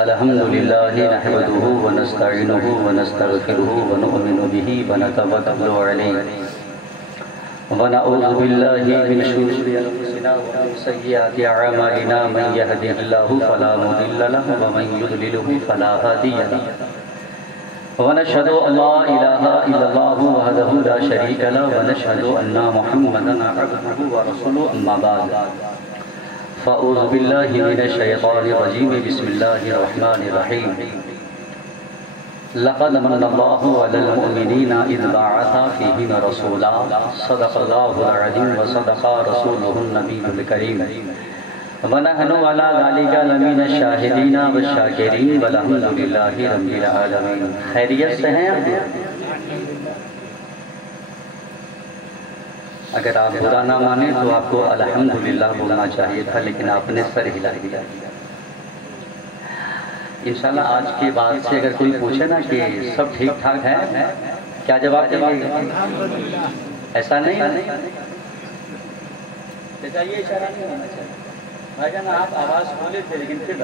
الحمد لله نحمده ونستعينه ونستغفره ونؤمن به ونتوكل عليه ونعوذ بالله من شرور أنفسنا ومن سيئات أعمالنا من يهده الله فلا مضل له ومن يضلله فلا هادي له ونشهد أن لا إله إلا الله وحده لا شريك له ونشهد أن محمدا عبده ورسوله أما بعد فأعوذ بالله من الشيطان الرجيم بسم الله الرحمن الرحيم لقد من الله على المؤمنين إذ بعث فيهم رسولا صدق الله العظيم وصدق رسوله النبي الكريم ونحن على ذلك لمن الشاهدين والشاكرين والحمد لله رب العالمين. خیریت سے ہیں آپ؟ اگر آپ برا نہ مانیں تو آپ کو الحمدللہ بولنا چاہیے تھا، لیکن آپ نے سر ہلا دیا. انشاءاللہ آج کے بعد سے اگر کوئی پوچھے نا کہ سب ٹھیک ٹھاک ہے، کیا جواب دیں گے؟ ایسا نہیں یہ اشارہ نہیں ہونا چاہیے. بھائی جان آپ آواز کھولے تھے لیکن پھر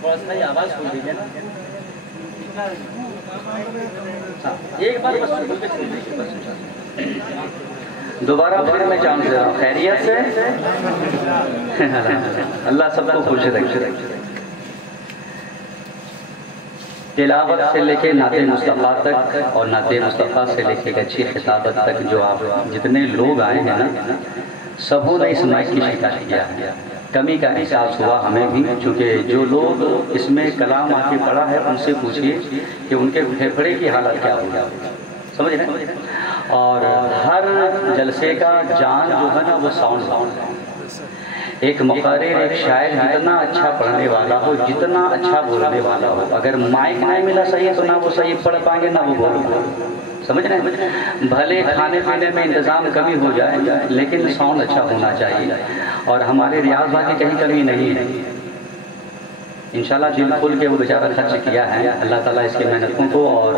تھوڑا سا یہ آواز کھول دیجیے نا. ایک بار بس دوبارہ پھر میں چاہوں گا. خیریت سے اللہ سب کو خوش رکھے. تلاوت سے لے کے نعت مصطفیٰ تک اور نعت مصطفیٰ سے لے کے اچھی خطابت تک جو آپ جتنے لوگ آئے ہیں نا، سبوں نے اس مائک کی شکایت کیا ہے. کمی کا احساس ہوا ہمیں بھی، چونکہ جو لوگ اس میں کلام آ کے پڑھا ہے ان سے پوچھئے کہ ان کے پھیپھڑے کی حالت کیا ہوگا. سمجھ رہے ہیں؟ اور ہر جلسے کا جان جو ہے نا وہ ساؤنڈ ہے. ایک مقرر ایک شاعر جتنا اچھا پڑھنے والا ہو، جتنا اچھا بولنے والا ہو، اگر مائک نہیں ملا صحیح تو نہ وہ صحیح پڑھ پائیں گے نہ وہ بول گے. سمجھ رہے ہیں؟ بھلے کھانے پینے میں انتظام کمی ہو جائے لیکن ساؤنڈ اچھا ہونا چاہیے. اور ہمارے ریاض بھائی کی کہیں کمی نہیں ہے. انشاءاللہ دل کھول کے وہ بیچارہ خرچ کیا ہے. اللہ تعالیٰ اس کی محنتوں کو اور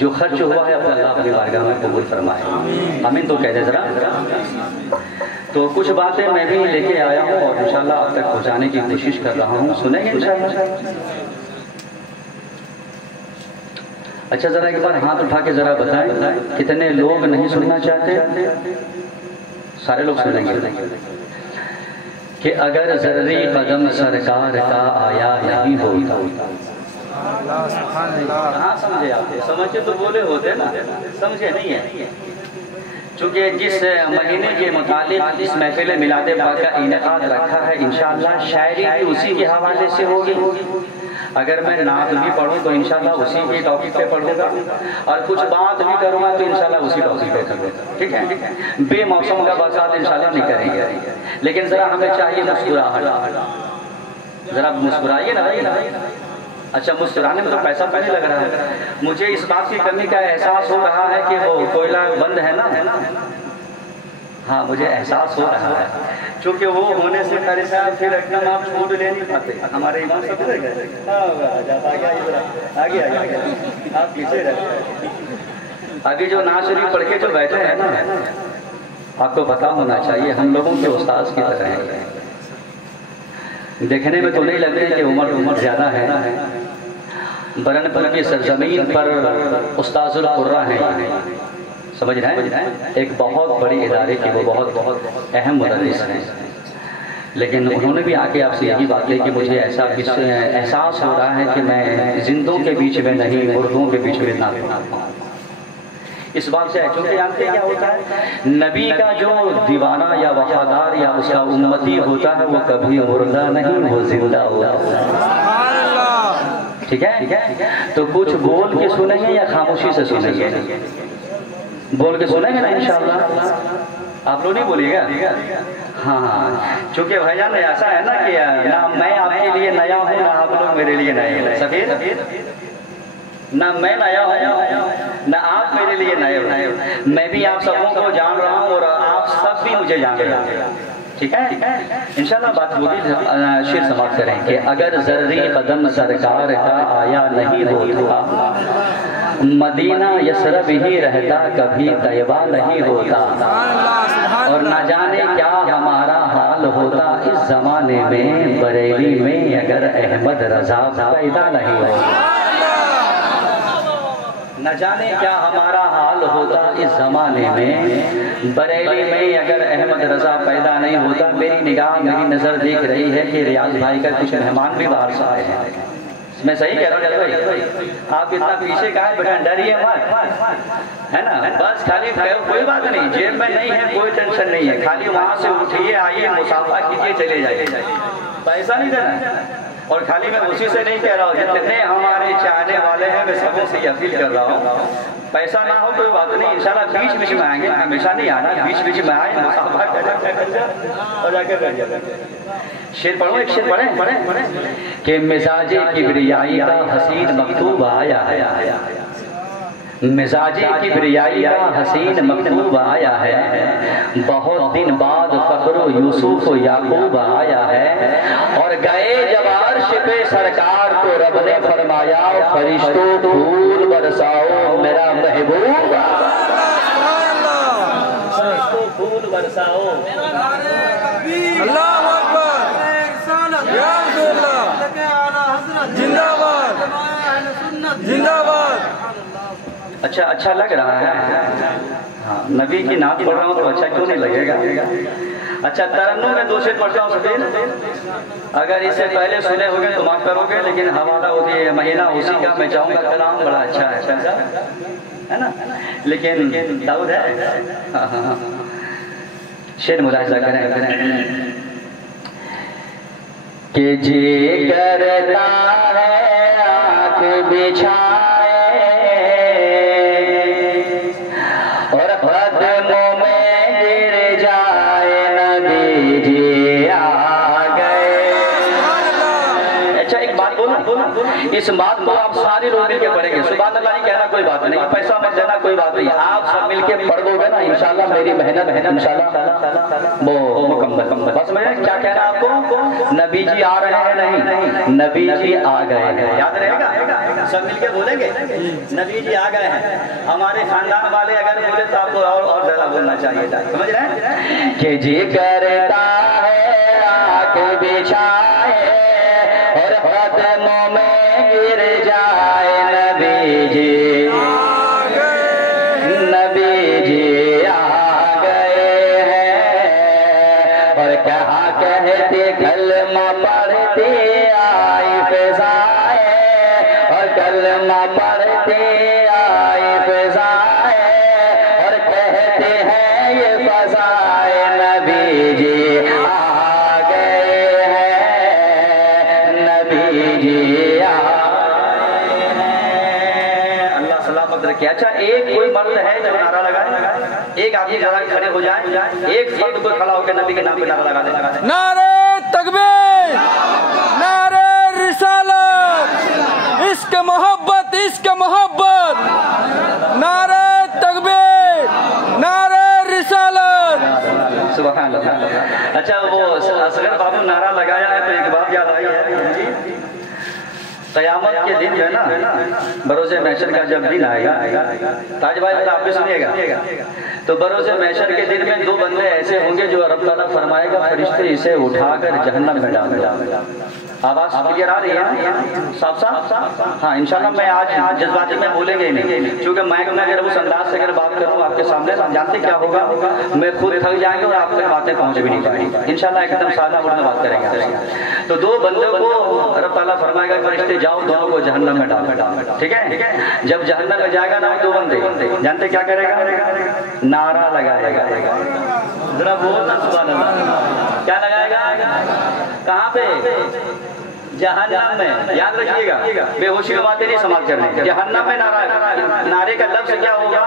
جو خرچ ہوا ہے اللہ اپنی بارگاہ میں قبول فرمائے. آمین تو کہہ دے ذرا. تو کچھ باتیں میں بھی لے کے آیا ہوں اور انشاءاللہ آپ تک پہنچانے کی کوشش کر رہا ہوں. سنیں گے انشاءاللہ؟ اچھا ذرا ایک بار ہاتھ اٹھا کے ذرا بتائیں کتنے لوگ نہیں سننا چاہتے؟ سارے لوگ سنیں گے کہ اگر ذرری قدم سرکار کا آیا نہیں ہوتا. ہاں سمجھے آپ؟ سمجھے تو بولے ہوتے نا، سمجھے نہیں ہے. چونکہ جس مہینے کے متعلق اس محفل میلاد پاک کا انعقاد رکھا ہے انشاءاللہ شاعری بھی اسی کے حوالے سے ہوگی. اگر میں نعت بھی پڑھوں تو انشاءاللہ اسی کی ٹاپک پہ پڑھوں گا اور کچھ بات بھی کروں گا تو انشاءاللہ اسی ٹاپک پہ کروں گا. ٹھیک ہے؟ بے موسم کا برسات انشاءاللہ نہیں کریں گے، لیکن ذرا ہمیں چاہیے مسکراہٹ. ذرا مسکرائیے نا. اچھا مسکرانے میں تو پیسہ پہلے لگ رہا ہے. مجھے اس بات کی کمی کا احساس ہو رہا ہے کہ وہ کوئلہ بند ہے نا. ہاں مجھے احساس ہو رہا ہے چونکہ وہ ہونے سے قاری صاحب پھر اکرم آپ چھوٹ لے نہیں پاتے. ہمارے امام صاحب رہ گئے آگے آپ پیچھے رہ گئے. ابھی جو نعت شریف پڑھ کے جو بیٹھے ہیں نا، آپ کو پتا ہونا چاہیے ہم لوگوں کے استاذ کی طرح ہیں. دیکھنے میں تو نہیں لگتے کہ عمر زیادہ ہے. برن پر کی سرزمین پر استاذ القرآن ہیں. سمجھ رہے ہیں؟ ایک بہت بڑی ادارے کی وہ بہت اہم مدرس ہیں. لیکن انہوں نے بھی آ کے آپ سے یہی بات ہے کہ مجھے ایسا احساس ہو رہا ہے کہ میں زندوں کے بیچ میں نہیں مردوں کے بیچ میں نہ ہوں. اس بات سے چونکہ جانتے کیا ہوتا ہے، نبی کا جو دیوانہ یا وفادار یا اس کا امتی ہوتا ہے وہ کبھی مردہ نہیں، وہ زندہ ہوتا ہے. ٹھیک ہے؟ تو کچھ بول کے سنیں گے یا خاموشی سے سنیں گے؟ بول کے سنیں گے نا انشاءاللہ. آپ لوگ نہیں بولیے گا؟ ہاں چونکہ بھائی جان ایسا ہے نا کہ نہ میں آپ کے لیے نیا ہوں نہ آپ لوگ میرے لیے نئے ہیں. سفید نہ میں نیا ہوں نہ آپ میرے لیے نئے ہو. میں بھی آپ سبوں کو جان رہا ہوں اور آپ سب بھی مجھے جان رہے ہیں. ٹھیک ہے؟ انشاءاللہ بات ہوگی. شعر سماعت کریں کہ اگر ذرری قدم سرکار کا آیا نہیں ہوتا مدینہ یثرب ہی رہتا کبھی طیبہ نہیں ہوتا. اور نہ جانے کیا ہمارا حال حال ہوتا اس زمانے میں بریلی میں اگر احمد رضا پیدا نہیں ہوتا. نہ جانے کیا ہمارا حال ہوتا اس زمانے میں بریلی میں اگر احمد رضا پیدا نہیں ہوتا. میری نگاہ میری نظر دیکھ رہی ہے کہ ریاض بھائی کا کچھ مہمان بھی باہر سے آئے ہیں. میں صحیح کہہ رہا ہوں بھائی؟ آپ اتنا پیچھے کہا ہے بیٹا، ڈریے مت، ہے نا؟ بس خالی کوئی بات نہیں، جیب میں نہیں ہے کوئی ٹینشن نہیں ہے، خالی وہاں سے اٹھیے آئیے مصافحہ کیجیے چلے جائیے. پیسہ نہیں دینا. اور خالی میں اسی سے نہیں کہہ رہا ہوں، جتنے ہمارے چاہنے والے ہیں میں سبوں سے اپیل کر رہا ہوں، پیسہ نہ ہو کوئی بات نہیں، انشاءاللہ بیچ بیچ میں آئیں گے، ہمیشہ نہیں آنا، بیچ بیچ میں آئیں مصافحہ اور جا کے بیٹھ جائیں. شعر پڑھو، ایک شعر پڑھیں کہ مزاج کبریائی کا حسین مکتوب آیا ہے، مزاج کبریائی کا حسین مکتوب آیا ہے، بہت دن بعد فخر و یوسف و یعقوب آیا ہے، اور گئے جب عرش پہ سرکار تو رب نے فرمایا فرشتوں پھول برساؤ میرا محبوب، فرشتوں پھول برساؤ. اللہ اکبر، یا رسول اللہ، زندہ باد زندہ باد. اچھا لگ رہا ہے. ہاں، نبی کی نعت پڑھ رہا ہوں تو اچھا کیوں نہیں لگے گا؟ اچھا ترنم میں 2 شعر پڑھتا ہوں سفید، اگر اس سے پہلے سنے ہوگے تو معاف کرو گے، لیکن حوالہ ہوتی ہے مہینہ اسی کا، میں چاہوں گا کلام بڑا اچھا ہے نا، لیکن داؤد ہے. شعر ملاحظہ کریں کہ جی کرتا ہے آنکھ بچھائے اور قدموں میں گر جائے نبی جی آ گئے. اچھا ایک بات بولوں، اس بات کو آپ سارے لوگ مل کے پڑھیں گے. سبحان اللہ نہیں کہنا کوئی بات نہیں، پیسہ مت دینا کوئی بات نہیں، آپ سب مل کے پڑھ دو گے نا انشاءاللہ میری محنت انشاءاللہ وہ مکمل. بس میں کیا کہہ رہا آپ کو، نبی جی آ رہے ہیں نہیں، نبی جی آ گئے ہیں. یاد رہے گا؟ سب مل کے بولیں گے نبی جی آ گئے ہیں. ہمارے خاندان والے اگر بولے تو آپ کو اور زیادہ بولنا چاہیے. سمجھ رہے ہیں کہ جی کرتا ہے آنکھ بچھائے اور قدموں میں گر جائے نبی جی، نبی جی آ گئے ہیں. اور کہاں کہتے کلمہ پڑھتے آئی فضائے، اور کلمہ پڑھتے آئی فضائے، اور کہتے ہیں یہ فضائے نبی جی آ گئے ہیں، نبی جی آ گئے ہیں. اللہ سلامت رکھے. اچھا ایک کوئی مرد ہے جب نعرہ لگائے، ایک آدمی ذرا کھڑے ہو جائیں، ایک فرد کوئی کھڑا ہو کے نبی کے نام پہ نعرہ لگا دیں. نعرہ تکبیر، نعرہ رسالت، عشق محبت، عشق محبت، نعرہ تکبیر، نعرہ رسالت. سبحان اللہ. اچھا وہ اصغر بابو نعرہ لگایا ہے تو ایک بات یاد آئی ہے، قیامت کے دن جو ہے نا بروز محشر کا جب دن آئے گا، تاج بھائی آپ بھی سنیے گا، تو بروز محشر کے دن میں 2 بندے ایسے ہوں گے جو رب تعالیٰ فرمائے گا فرشتے اسے اٹھا کر جہنم میں ڈال دیں. آواز کلیئر آ رہی ہے صاف صاف؟ ہاں انشاءاللہ. میں آج جذباتی میں بولیں گے نہیں، کیونکہ مائک میں اگر اس انداز سے اگر بات کروں آپ کے سامنے جانتے کیا ہوگا، میں خود تھک جائیں گے اور آپ تک باتیں پہنچ بھی نہیں پائیں گی. انشاءاللہ ایک دم سادہ موڈ میں بات کریں گے. تو 2 بندوں کو رب تعالیٰ فرمائے گا فرشتے جاؤ دونوں کو جہنم میں ڈال. ٹھیک ہے؟ جب جہنم میں جائے گا نا 2 بندے، جانتے کیا کرے گا؟ نعرہ لگائے گا. ذرا بولنا سبحان اللہ. کیا لگائے گا؟ کہاں پہ؟ جہنم میں. یاد رکھیے گا، بے ہوشی میں باتیں نہیں سمجھ کرنے. جہنم میں نعرے کا لفظ کیا ہوگا؟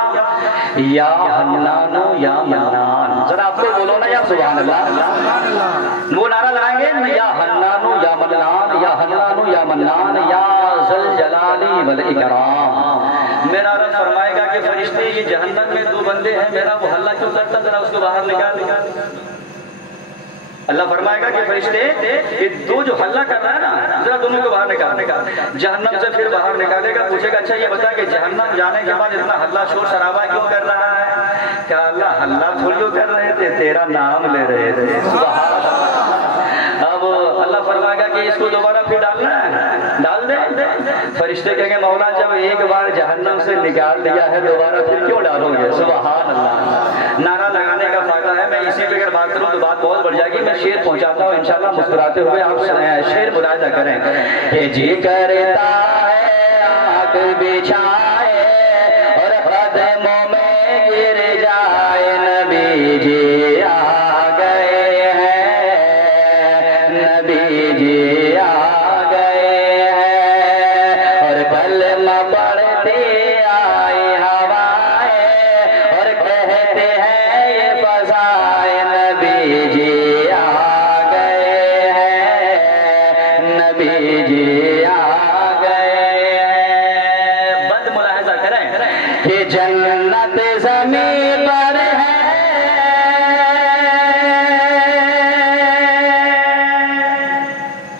یا حنان یا منان. ذرا آپ کو بولو نا یا سبحان اللہ. وہ نعرہ لگائیں گے یا حنان یا منان، یا حنان یا منان، یا ذل جلال والاکرام. میرا رب فرمائے گا کہ فرشتے یہ جہنم میں 2 بندے ہیں، میرا وہ حلہ کیوں کرتا، ذرا اس کو باہر نکال. اللہ فرمائے گا کہ فرشتے یہ 2 جو حلہ کر رہا ہے نا ذرا دونوں کو باہر نکال. جہنم سے پھر باہر نکالے گا، پوچھے گا اچھا یہ بتا کہ جہنم جانے کے بعد اتنا حلہ شور شرابہ کیوں کر رہا ہے؟ کہ اللہ حلہ تھوڑی کر رہے تھے، تیرا نام لے رہے تھے. سبحان اللہ. کو دوبارہ پھر ڈالنا ہے، ڈال دیں۔ فرشتے کہیں گے مولا جب ایک بار جہنم سے نکال دیا ہے دوبارہ پھر کیوں ڈالو گے؟ سبحان اللہ۔ نعرہ لگانے کا فائدہ ہے، میں اسی پہ اگر بات کروں تو بات بہت بڑھ جائے گی۔ میں شعر پہنچاتا ہوں انشاءاللہ، مسکراتے ہوئے آپ شعر ملاحظہ کریں کہ جی کرتا ہے آنکھ بچھائے اور قدموں میں گر جائے، نبی جی آ گئے ہیں، نبی جی آ گئے ہیں، اور کلمہ پڑھتے آئی ہوائیں اور کہتے ہیں یہ فضائے، نبی جی آ گئے ہیں، نبی جی آ گئے ہیں۔ بند ملاحظہ کریں کہ جنت زمین پر ہے،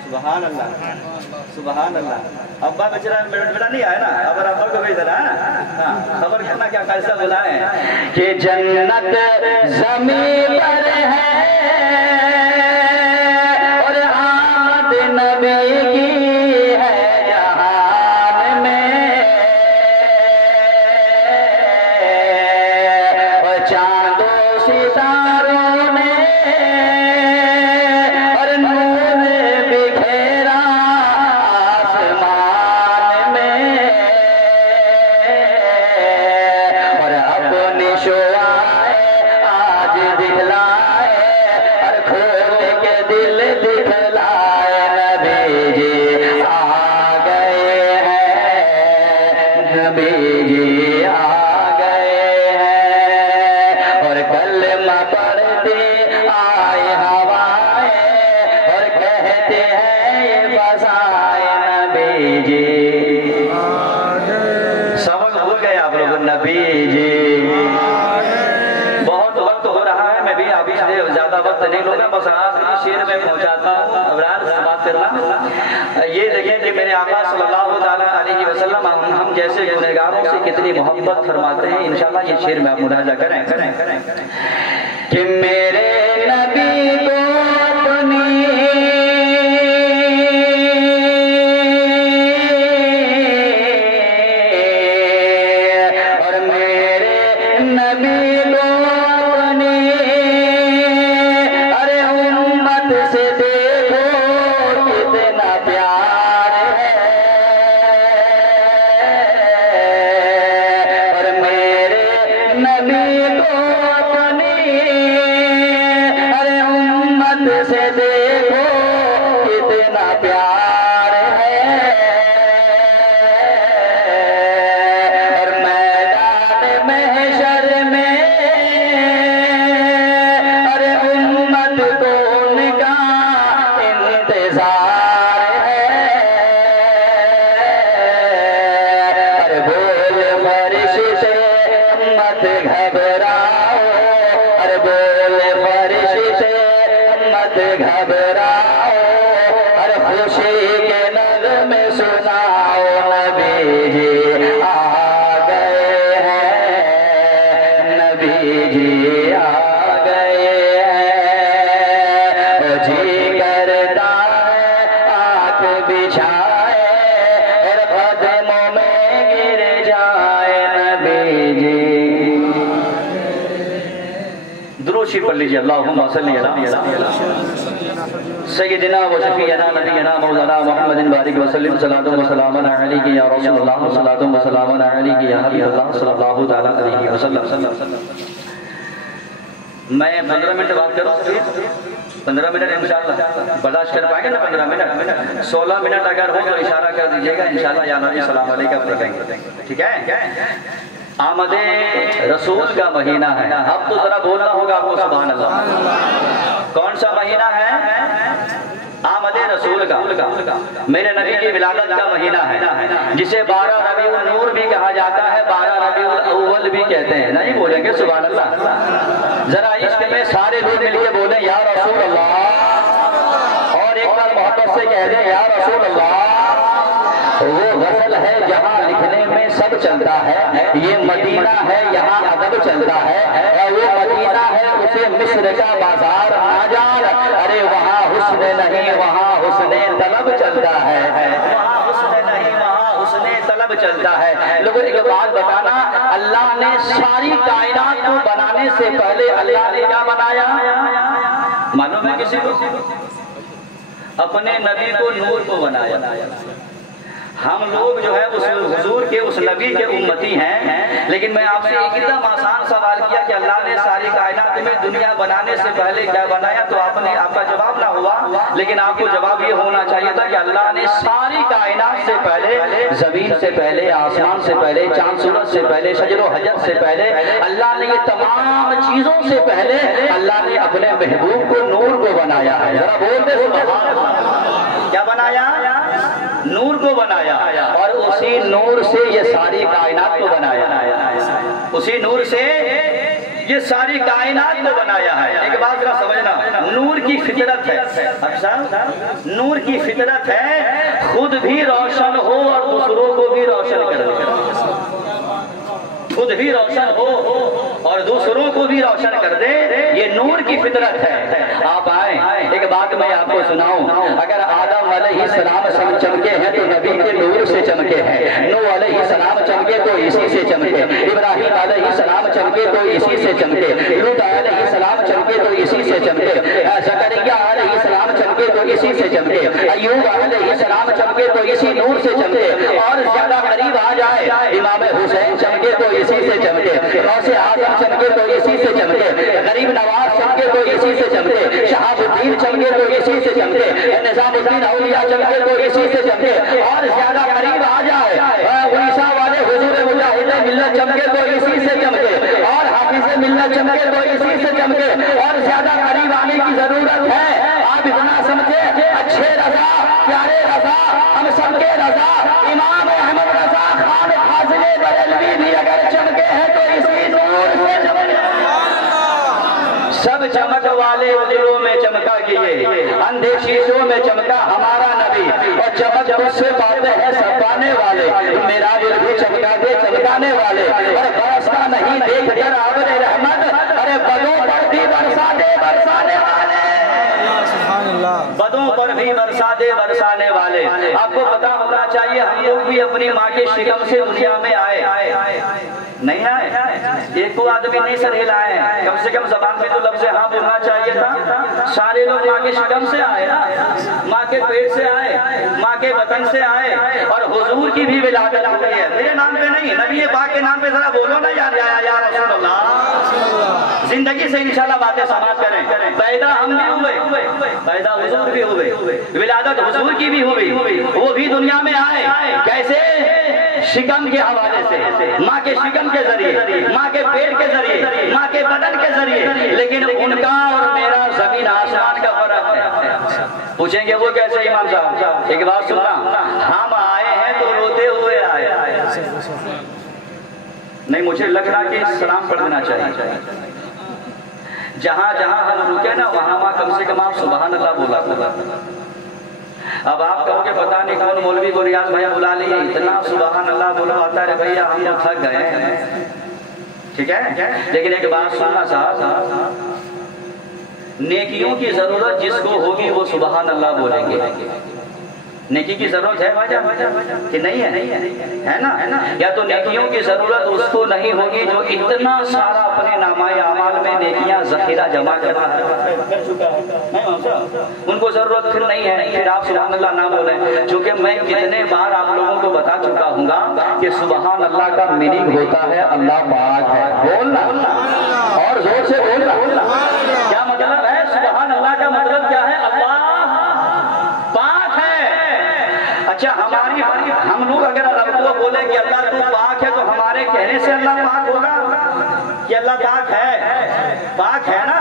سبحان اللہ سبحان اللہ۔ ابا بچرا بیٹا نہیں آیا نا، اب ابا کو بھیج دینا، خبر کرنا کیا کیسا بلائیں کہ جنت زمین پر ہے اور آمد نبی کی ہے جہان میں، اور چاند و ستاروں نے اور نور بکھیرا آسمان میں، اور اپنی شعائیں آج دکھلائے اور کھول کے دل دکھلائے، نبی جی آ گئے ہیں، نبی جی آ گئے ہیں، اور کلمہ پڑھتے آئے ہوائیں اور کہتے ہیں یہ فضائے، نبی جی سبق ہو گئے آپ لوگ، نبی جی۔ بہت وقت ہو رہا ہے، میں بھی ابھی سے زیادہ وقت نہیں لوں، بس آخری شعر میں پہنچاتا ہوں، ابرار سماعت کرنا۔ یہ دیکھیں کہ میرے آقا صلی اللہ تعالیٰ علیہ وسلم ہم جیسے گنہگاروں سے کتنی محبت فرماتے ہیں۔ انشاءاللہ یہ شعر میں آپ ملاحظہ کریں کہ میرے نبی کو اپنی اور میرے نبی کو اپنی، ارے امت سے دیکھو کتنا پیار ہے، اور میرے نبی کو اپنی، ارے امت سے دیکھو کتنا پیار ہے، اور میدان محشر میں ارے امت کو ان کا انتظار ہے، ارے بول فرشتے مت گھبراؤ، ارے بول فرشتے مت گھبراؤ، ارے خوشی کے نغمے سناؤ، نبی جی آ گئے ہیں، نبی جی آ گئے ہیں، او جی کرتا ہے آنکھ بچھائے اور قدموں میں گر جائے، نبی جی۔ درود شریف پڑھ لیجیے، اللہم صلی علی سیدنا و شفیعنا نبینا مولانا محمد بارک وسلم، صلاۃ و سلام علیک یا رسول اللہ، صلاۃ و سلام علیک یا حبیب اللہ صلی اللہ تعالیٰ علیہ وسلم۔ میں 15 منٹ بات کروں، 15 منٹ انشاءاللہ برداشت کر پائیں گے نا؟ 15 منٹ 16 منٹ اگر ہو تو اشارہ کر دیجیے گا، انشاءاللہ یا نبی السلام علیکم پڑھیں گے، ٹھیک ہے؟ آمد رسول کا مہینہ ہے، اب تو ذرا بولنا ہوگا آپ کو، سبحان اللہ۔ کون سا مہینہ ہے؟ آمد رسول کا، میرے نبی کی ولادت کا مہینہ ہے، جسے 12 ربیع النور بھی کہا جاتا ہے، 12 ربیع الاول بھی کہتے ہیں، نہیں بولیں گے سبحان اللہ؟ ذرا عشق میں سارے لوگ مل کے بولیں یا رسول اللہ، اور ایک بار محبت سے کہہ دیں یا رسول اللہ۔ وہ غزل ہے جہاں لکھنے میں سب چلتا ہے، یہ مدینہ ہے یہاں ادب چلتا ہے، اور وہ مدینہ ہے اسے مصر کا بازار نہ جان، ارے وہاں حسن نہیں وہاں حسن طلب چلتا چلتا ہے، وہاں حسن نہیں وہاں حسن طلب چلتا ہے۔ لوگوں ایک بات بتانا، اللہ نے ساری کائنات کو بنانے سے پہلے اللہ نے کیا بنایا معلوم ہے کسی کو؟ اپنے نبی کو نور کو بنایا۔ ہم لوگ جو ہے اس حضور کے اس نبی کے امتی ہیں، لیکن میں آپ سے ایک دم آسان سوال کیا کہ اللہ نے ساری کائنات میں دنیا بنانے سے پہلے کیا بنایا، تو آپ کا جواب نہ ہوا، لیکن آپ کو جواب یہ ہونا چاہیے تھا کہ اللہ نے ساری کائنات سے پہلے، زمین سے پہلے، آسمان سے پہلے، چاند سورج سے پہلے، شجر و حجر سے پہلے، اللہ نے یہ تمام چیزوں سے پہلے اللہ نے اپنے محبوب کو نور کو بنایا ہے۔ ذرا بول دے سبحان اللہ۔ کیا بنایا؟ نور کو بنایا، اور اسی نور سے یہ ساری کائنات کو بنایا، اسی نور سے یہ ساری کائنات کو بنایا ہے۔ ایک بات ذرا سمجھنا، نور کی فطرت ہے، نور کی فطرت ہے خود بھی روشن ہو اور دوسروں کو بھی روشن کر دے، خود بھی روشن ہو اور دوسروں کو بھی روشن کر دے، یہ نور کی فطرت ہے۔ آپ آئیں، ایک بات میں آپ کو سناؤں، اگر آدم علیہ السلام چمکے ہیں تو نبی کے نور سے چمکے ہیں، نوح علیہ السلام چمکے تو اسی سے چمکے، ابراہیم علیہ السلام چمکے تو اسی سے چمکے، لوط علیہ السلام چمکے تو اسی سے چمکے، زکریا علیہ السلام چمکے تو اسی سے چمکے، ایوب علیہ السلام چمکے تو اسی نور سے چمکے، اور زیادہ قریب آ جائے امام حسین چمکے تو اسی سے چمکے، غوث اعظم چمکے تو اسی سے چمکے، غریب نواز چمکے تو اسی سے چمکے، شہاب الدین چمکے تو اسی سے چمکے، نظام الدین اولیاء چمکے تو اسی سے چمکے، اور زیادہ قریب آ جائے عیسیٰ والے حضور مجاہد ملت چمکے تو اسی سے چمکے، اور حافظ ملت چمکے تو اسی سے چمکے، اور زیادہ قریب آنے کی ضرورت ہے۔ آپ اتنا سمجھے، اچھے رضا، پیارے رضا، ہم سب کے رضا، امام احمد رضا خان فاضل بریلوی بھی اگر چمکے ہیں تو اسی نور سے چمکے۔ سب چمک والے دلوں میں چمکا کیے، اندھے شیشوں میں چمکا ہمارا نبی، اور چمک اس سے باتیں ہیں سب پانے والے، میرا دل بھی چمکا دے چمکانے والے، اور برستا نہیں دیکھ کر آبر رحمت، ارے بدوں پر بھی برسا دے برسانے والے، بدوں پر بھی برسا دے برسانے والے۔ آپ کو پتا ہونا چاہیے ہم لوگ بھی اپنی ماں کے شکم سے دنیا میں آئے، نہیں آئے؟ ایک کو آدمی نہیں سر ہلائے، کم سے کم زبان میں تو لفظ ہاں بولنا چاہیے تھا۔ سارے لوگ ماں کے شکم سے آئے نا، ماں کے پیٹ سے آئے، ماں کے وطن سے آئے، اور حضور کی بھی ولادت ہوئی ہے۔ میرے نام پہ نہیں، نبی پاک کے نام پہ ذرا بولو نا یا رسول اللہ۔ زندگی سے انشاءاللہ باتیں سماعت کریں، پیدا ہم بھی ہوئے، پیدا حضور بھی ہوئے، ولادت حضور کی بھی ہوئی، وہ بھی دنیا میں آئے، کیسے؟ شکم کے حوالے سے، ماں کے شکم کے ذریعے، ماں کے پیٹ کے ذریعے، ماں کے بدن کے ذریعے، لیکن ان کا اور میرا زمین آسمان کا فرق ہے۔ پوچھیں گے وہ کیسے امام صاحب؟ ایک بات سننا، ہم آئے ہیں تو روتے ہوئے آئے، نہیں مجھے لگ رہا کہ سلام پڑھ دینا چاہیے۔ جہاں جہاں ہم رکے نا وہاں کم سے کم آپ سبحان اللہ بولا کرو۔ اب آپ کہو کہ پتہ نہیں کون مولوی کو ریاض بھائی بلا لیے، اتنا سبحان اللہ بولو آتا ہے بھیا ہم تو تھک گئے ہیں، ٹھیک ہے؟ لیکن ایک بات سننا صاحب، نیکیوں کی ضرورت جس کو ہوگی وہ سبحان اللہ بولیں گے۔ نیکی کی ضرورت ہے واجہ کہ نہیں ہے نا؟ یا تو نیکیوں کی ضرورت اس کو نہیں ہوگی جو اتنا سارا اپنے نامہ اعمال میں نیکیاں ذخیرہ جمع کر چکا ہے، ان کو ضرورت پھر نہیں ہے، پھر آپ سبحان اللہ نہ بولیں، چونکہ میں کتنے بار آپ لوگوں کو بتا چکا ہوں گا کہ سبحان اللہ کا میننگ ہوتا ہے اللہ پاک ہے۔ بولنا اور زور سے بولنا، کیا مطلب ہے سبحان اللہ کا مطلب کیا ہے؟ اللہ پاک ہے۔ اچھا ہم لوگ اگر رب کو بولے کہ اللہ تو پاک ہے تو ہمارے کہنے سے اللہ پاک ہوگا کہ اللہ پاک ہے نا؟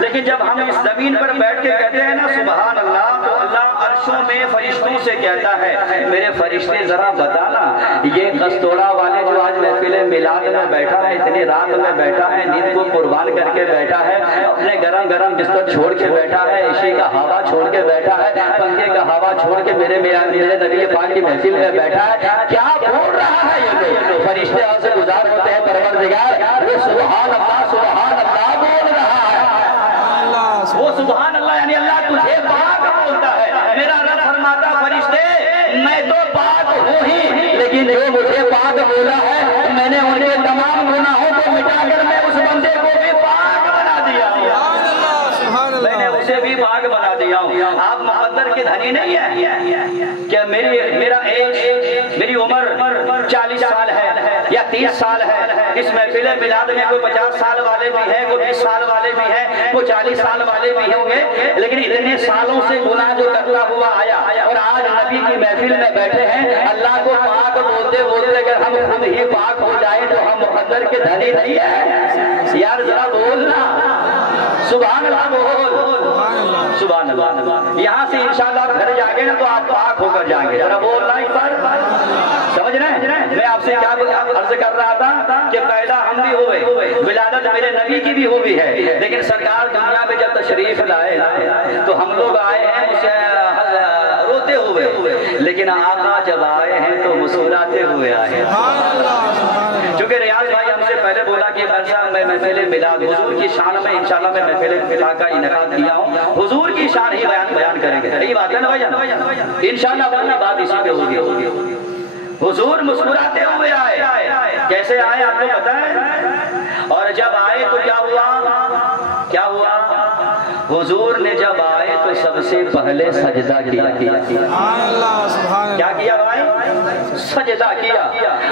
لیکن جب ہم اس زمین پر بیٹھ کے کہتے ہیں نا سبحان اللہ، تو اللہ عرشوں میں فرشتوں سے کہتا ہے میرے فرشتے ذرا بتانا یہ قسطورہ والے جو آج محفل میلاد میں بیٹھا ہے، اتنی رات میں بیٹھا ہے، نیند کو قربان کر کے بیٹھا ہے، اپنے گرم گرم بستر چھوڑ کے بیٹھا ہے، عشاء کا ہوا چھوڑ کے بیٹھا ہے، پنکھے کا ہوا چھوڑ کے میرے نبی پاک کی محفل میں بیٹھا ہے، کیا بول رہا ہے یہ؟ فرشتے آپ سے گزار ہوتے ہیں پروردگار وہ سبحان اللہ بول رہا ہے، وہ سبحان اللہ یعنی اللہ تجھے پاک بولتا ہے۔ میرا رب فرماتا فرشتے لیکن جو مجھے پاک بولا ہے میں نے ان کے تمام گناہوں کو مٹا کر میں اس بندے کو بھی پاک بنا دیا ہوں، میں نے اسے بھی پاک بنا دیا ہوں۔ آپ مقدر کے دھنی نہیں ہیں کہ میری عمر 40 سال ہے یا 30 سال ہے، اس محفل میلاد میں کوئی 50 سال والے بھی ہیں، کوئی 20 سال والے بھی ہیں، کوئی 40 سال والے بھی ہوں گے، لیکن اتنے سالوں سے گناہ جو کرتا ہوا آیا اور آج نبی کی محفل میں بیٹھے ہیں، اللہ کو پاک بولتے بولتے اگر ہم خود ہی پاک ہو جائیں تو ہم مقدر کے دھنی نہیں ہیں؟ یار ذرا بولنا سبحان اللہ، بول سبحان اللہ۔ یہاں سے انشاءاللہ آپ گھر جائیں گے نا تو آپ پاک ہو کر جائیں گے، ذرا بولنا ایک بار، سمجھ رہے ہیں؟ میں آپ سے کیا عرض کر رہا تھا کہ پیدا ہم بھی ہوئے، ولادت میرے نبی کی بھی ہوئی ہے، لیکن سرکار دنیا میں جب تشریف لائے تو ہم لوگ آئے ہیں اسے روتے ہوئے، لیکن آقا جب آئے ہیں تو مسکراتے ہوئے آئے ہیں۔ چونکہ ریاض بھائی ہم سے پہلے بولا کہ میں محفل میلاد حضور کی شان میں انشاءاللہ میں محفل میلاد کا انعقاد کیا ہوں، حضور کی شان ہی بیان کریں گے، یہی بات ہے نا بھائی؟ انشاءاللہ اپنی بات اسی پہ ہوگی۔ حضور مسکراتے ہوئے آئے، کیسے آئے آپ کو پتہ ہے؟ اور جب آئے تو کیا ہوا؟ حضور نے جب آئے تو سب سے پہلے سجدہ کیا۔ کیا کیا بھائی؟ سجدہ کیا،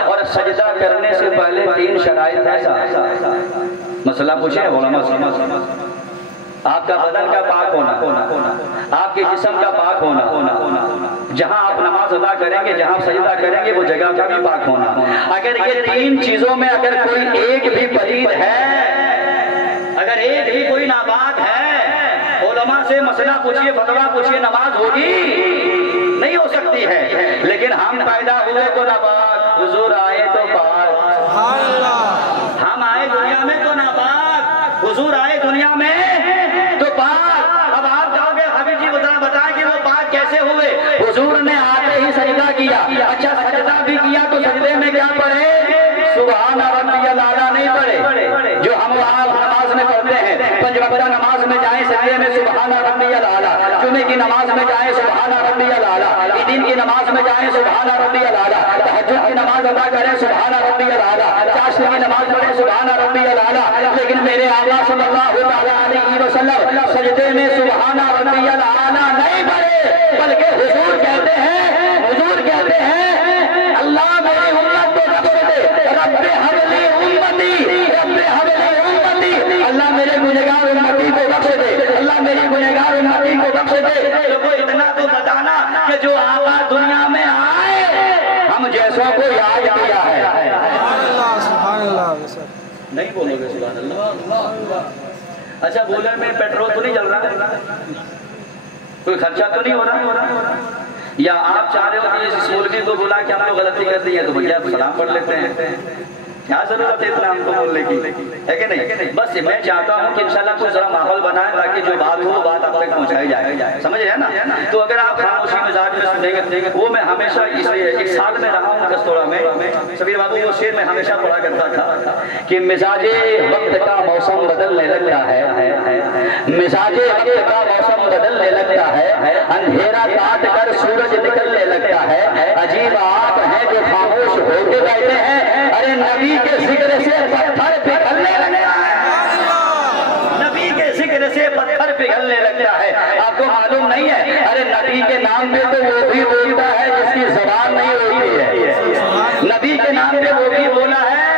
اور سجدہ کرنے سے پہلے 3 شرائط ایسا مسئلہ پوچھیں علماء، آپ کا بدن کا پاک ہونا، آپ کے جسم کا پاک ہونا، جہاں آپ نماز ادا کریں گے، جہاں سجدہ کریں گے وہ جگہ کا بھی پاک ہونا۔ اگر یہ 3 چیزوں میں اگر کوئی ایک بھی پلید ہے، اگر ایک بھی کوئی ناپاک ہے، علماء سے مسئلہ پوچھئے، فتویٰ پوچھئے، نماز ہوگی نہیں ہو سکتی ہے۔ لیکن ہم پیدا ہوئے تو ناپاک، حضور آئے تو پاک، ہم آئے دنیا میں تو ناپاک، حضور آئے دنیا میں تو پاک۔ اب آپ کہو گے حبیب جی بتائیں کہ وہ پاک کیسے ہوئے؟ حضور نے آتے ہی سجدہ کیا۔ اچھا سجدہ بھی کیا تو سجدے میں کیا پڑھے؟ سبحان ربی الاعلیٰ نہیں پڑھے جو ہم نماز میں پڑھتے ہیں؟ 5 وقتہ نماز میں جائیں سجدے میں سبحان ربی الاعلیٰ، جمعے کی نماز میں جائیں سبحان ربی الاعلیٰ، عیدین کی نماز میں جائیں سبحان ربی الاعلیٰ، تہجد کی نماز ادا کریں سبحان ربی الاعلیٰ، چاشت کی نماز پڑھیں سبحان ربی الاعلیٰ۔ لیکن میرے آقا صلی اللہ علیہ وسلم سجدے میں سبحان ربی الاعلیٰ نہیں پڑھے، بلکہ حضور کہتے ہیں اللہ میری امت کو بخش دے، رب حبلی امتی، رب حبلی امتی، اللہ میرے گنہگار امتی کو بخش دے، اللہ میری گنہگار امتی کو بخش دے۔ لوگوں اتنا تو بتانا کہ جو آقا دنیا میں آئے ہم جیسوں کو یاد کیا ہے۔ نہیں بولو گے سبحان اللہ؟ اچھا بولر میں پیٹرول تو نہیں چل رہا، کوئی خرچہ تو نہیں ہو رہا، یا آپ چاہ رہے ہو کہ اس مولوی کو بولا کہ ہم لوگ غلطی کر دی ہے تو بھیا سلام پڑھ لیتے ہیں؟ کیا ضرورت ہے اتنا ہم کو بولنے کی، ہے کہ نہیں؟ بس میں چاہتا ہوں کہ انشاءاللہ کوئی ذرا ماحول بنائیں تاکہ جو بات ہو وہ بات آپ تک پہنچائی جائے، سمجھ رہے ہیں نا؟ تو اگر آپ خاموشی مزاج میں سنیں گے، وہ میں ہمیشہ اس ایک سال میں رہا ہوں کستورا میں، سبیر بابو وہ شعر میں ہمیشہ پڑھا کرتا تھا کہ مزاج وقت کا موسم بدلنے لگتا ہے، مزاج وقت کا موسم بدلنے لگتا ہے، اندھیرا کاٹ کر سورج نکلنے لگتا ہے، عجیب آپ ہیں جو خاموش ہو کے بیٹھے ہیں، ارے نبی کے ذکر سے پتھر پگھلنے لگتا ہے، نبی کے ذکر سے پتھر پگھلنے لگتا ہے۔ آپ کو معلوم نہیں ہے؟ ارے نبی کے نام پہ تو وہ بھی بولتا ہے جس کی زبان نہیں ہوتی ہے، نبی کے نام پہ وہ بھی بولا ہے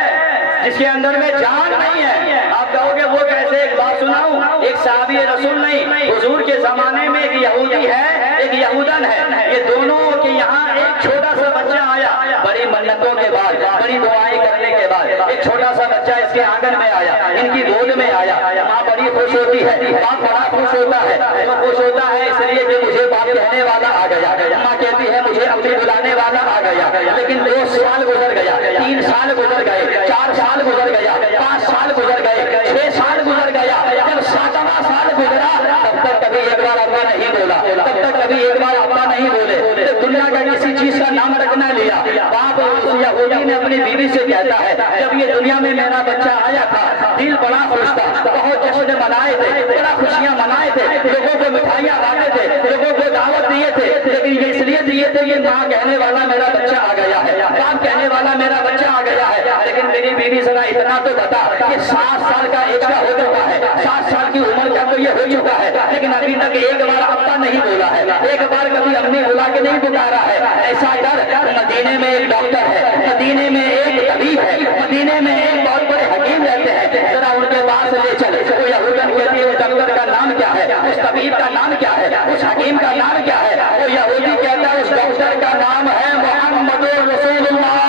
جس کے اندر میں جان نہیں ہے۔ آپ کہو گے وہ کیسے؟ ایک بات سناؤں، ایک صحابی رسول نہیں، حضور کے زمانے میں ایک یہودی ہے ایک یہودن ہے، یہ دونوں کے یہاں ایک چھوٹا سا بچہ آیا، بڑی منتوں کے بعد، بڑی دعائیں کرنے کے بعد ایک چھوٹا سا بچہ اس کے آنگن میں آیا، ان کی گود میں آیا، ماں بڑی خوش ہوتی ہے، باپ بڑا خوش ہوتا ہے، وہ خوش ہوتا ہے اس لیے کہ مجھے باپ کہنے والا آ گیا، ماں کہتی ہے مجھے اپنی بلانے والا آ گیا، لیکن 2 سال گزر گیا، 3 سال گزر گئے، 4 سال گزر گیا، 5 سال گزر گئے، 6 سال گزر گیا، جب 7واں سال گزرا تب تک کبھی ایک بار ابا نہیں بولا، تب تک کبھی ایک بار ابا نہیں بولے، دنیا کا کسی چیز کا نام تک نہ لیا۔ باپ یہودی نے اپنی بیوی سے کہتا ہے جب یہ دنیا میں میرا بچہ آیا تھا دل بڑا خوش تھا، بہت جشن منائے تھے، بڑا خوشیاں منائے تھے، لوگوں کو مٹھائیاں بانٹے تھے، لوگوں کو دعوت دیے تھے، لیکن یہ اس لیے دیے تھے کہ ماں کہنے والا میرا بچہ آ گیا ہے، باپ کہنے والا میرا بچہ آ گیا ہے، لیکن میری بیوی ذرا اتنا تو بتا کہ 7 سال کا ایج کا ہو چکا ہے، 7 سال کی عمر کا تو یہ ہو چکا ہے، لیکن ابھی تک ایک بار ابا نہیں بولا ہے، ایک بار کبھی امی بلا کے نہیں پکارا ہے۔ ایسا کر، مدینے میں ایک ڈاکٹر ہے، مدینے میں ایک طبیب ہے، مدینے میں ایک بہت بڑے حکیم رہتے ہیں، ذرا ان کے پاس لے چل۔ وہ یہودن کہتی ہے اس ڈاکٹر کا نام کیا ہے، اس طبیب کا نام کیا ہے، اس حکیم کا نام کیا ہے؟ وہ یہودی کہتا ہے اس ڈاکٹر کا نام ہے محمد رسول اللہ،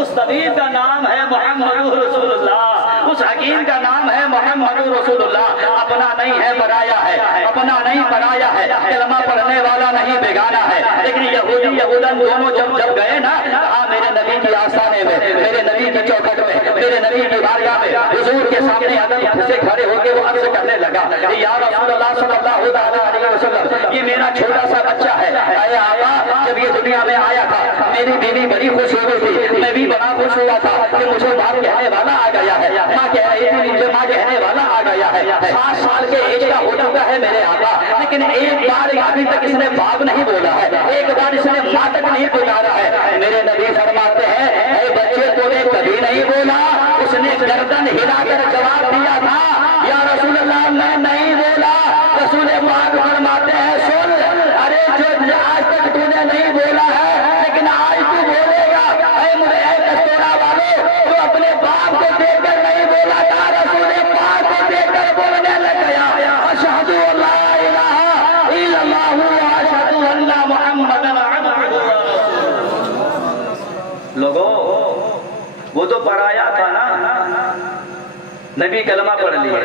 اس طبیب کا نام ہے محمد رسول اللہ، اس حکیم کا نام ہے محمد رسول اللہ۔ اپنا نہیں ہے پرایا ہے، اپنا نہیں پرایا ہے، کلمہ پڑھنے والا نہیں بیگانہ ہے، لیکن یہودی یہودن دونوں جب گئے نا، کہا میرے نبی کی آستانے میں، میرے نبی کی چوکھٹ میں، میرے نبی کی بارگاہ میں، حضور کے سامنے ادب سے کھڑے ہو کے وہ عرض کرنے لگا، یا رسول اللہ صلی اللہ علیہ وسلم، یہ میرا چھوٹا سا بچہ ہے، اے آقا جب یہ دنیا میں آیا تھا میری بیوی بڑی خوش ہو گئی تھی، میں بھی بڑا خوش ہوا تھا کہ مجھے باپ کہنے والا آ گیا ہے، ماں کہہ رہی تھی مجھے ماں کہنے والا آ گیا ہے، 7 سال کے ایج کا ہو چکا ہے میرے آقا، لیکن ایک بار ابھی تک اس نے باپ نہیں بولا ہے، ایک بار اس نے ماں تک نہیں پکارا ہے۔ میرے نبی فرماتے ہیں اے بچے تو نے کبھی نہیں بولا؟ اس نے گردن ہلا کر جواب دیا تھا یا رسول اللہ میں نہیں بولا۔ رسول پاک فرماتے ہیں سن، ارے جو آج تک تو نے نہیں بولا ہے لیکن آج تو بولے گا۔ اے کستورا والو، تو اپنے باپ کو دیکھ کر نہیں بولا تھا، رسول پاک کو دیکھ کر بولنے لگ گیا، اشہد ان لا الہ الا اللہ واشہد ان محمدا عبدہ۔ لوگوں وہ تو پرایا تھا نا، نبی کلمہ پڑھ لیا،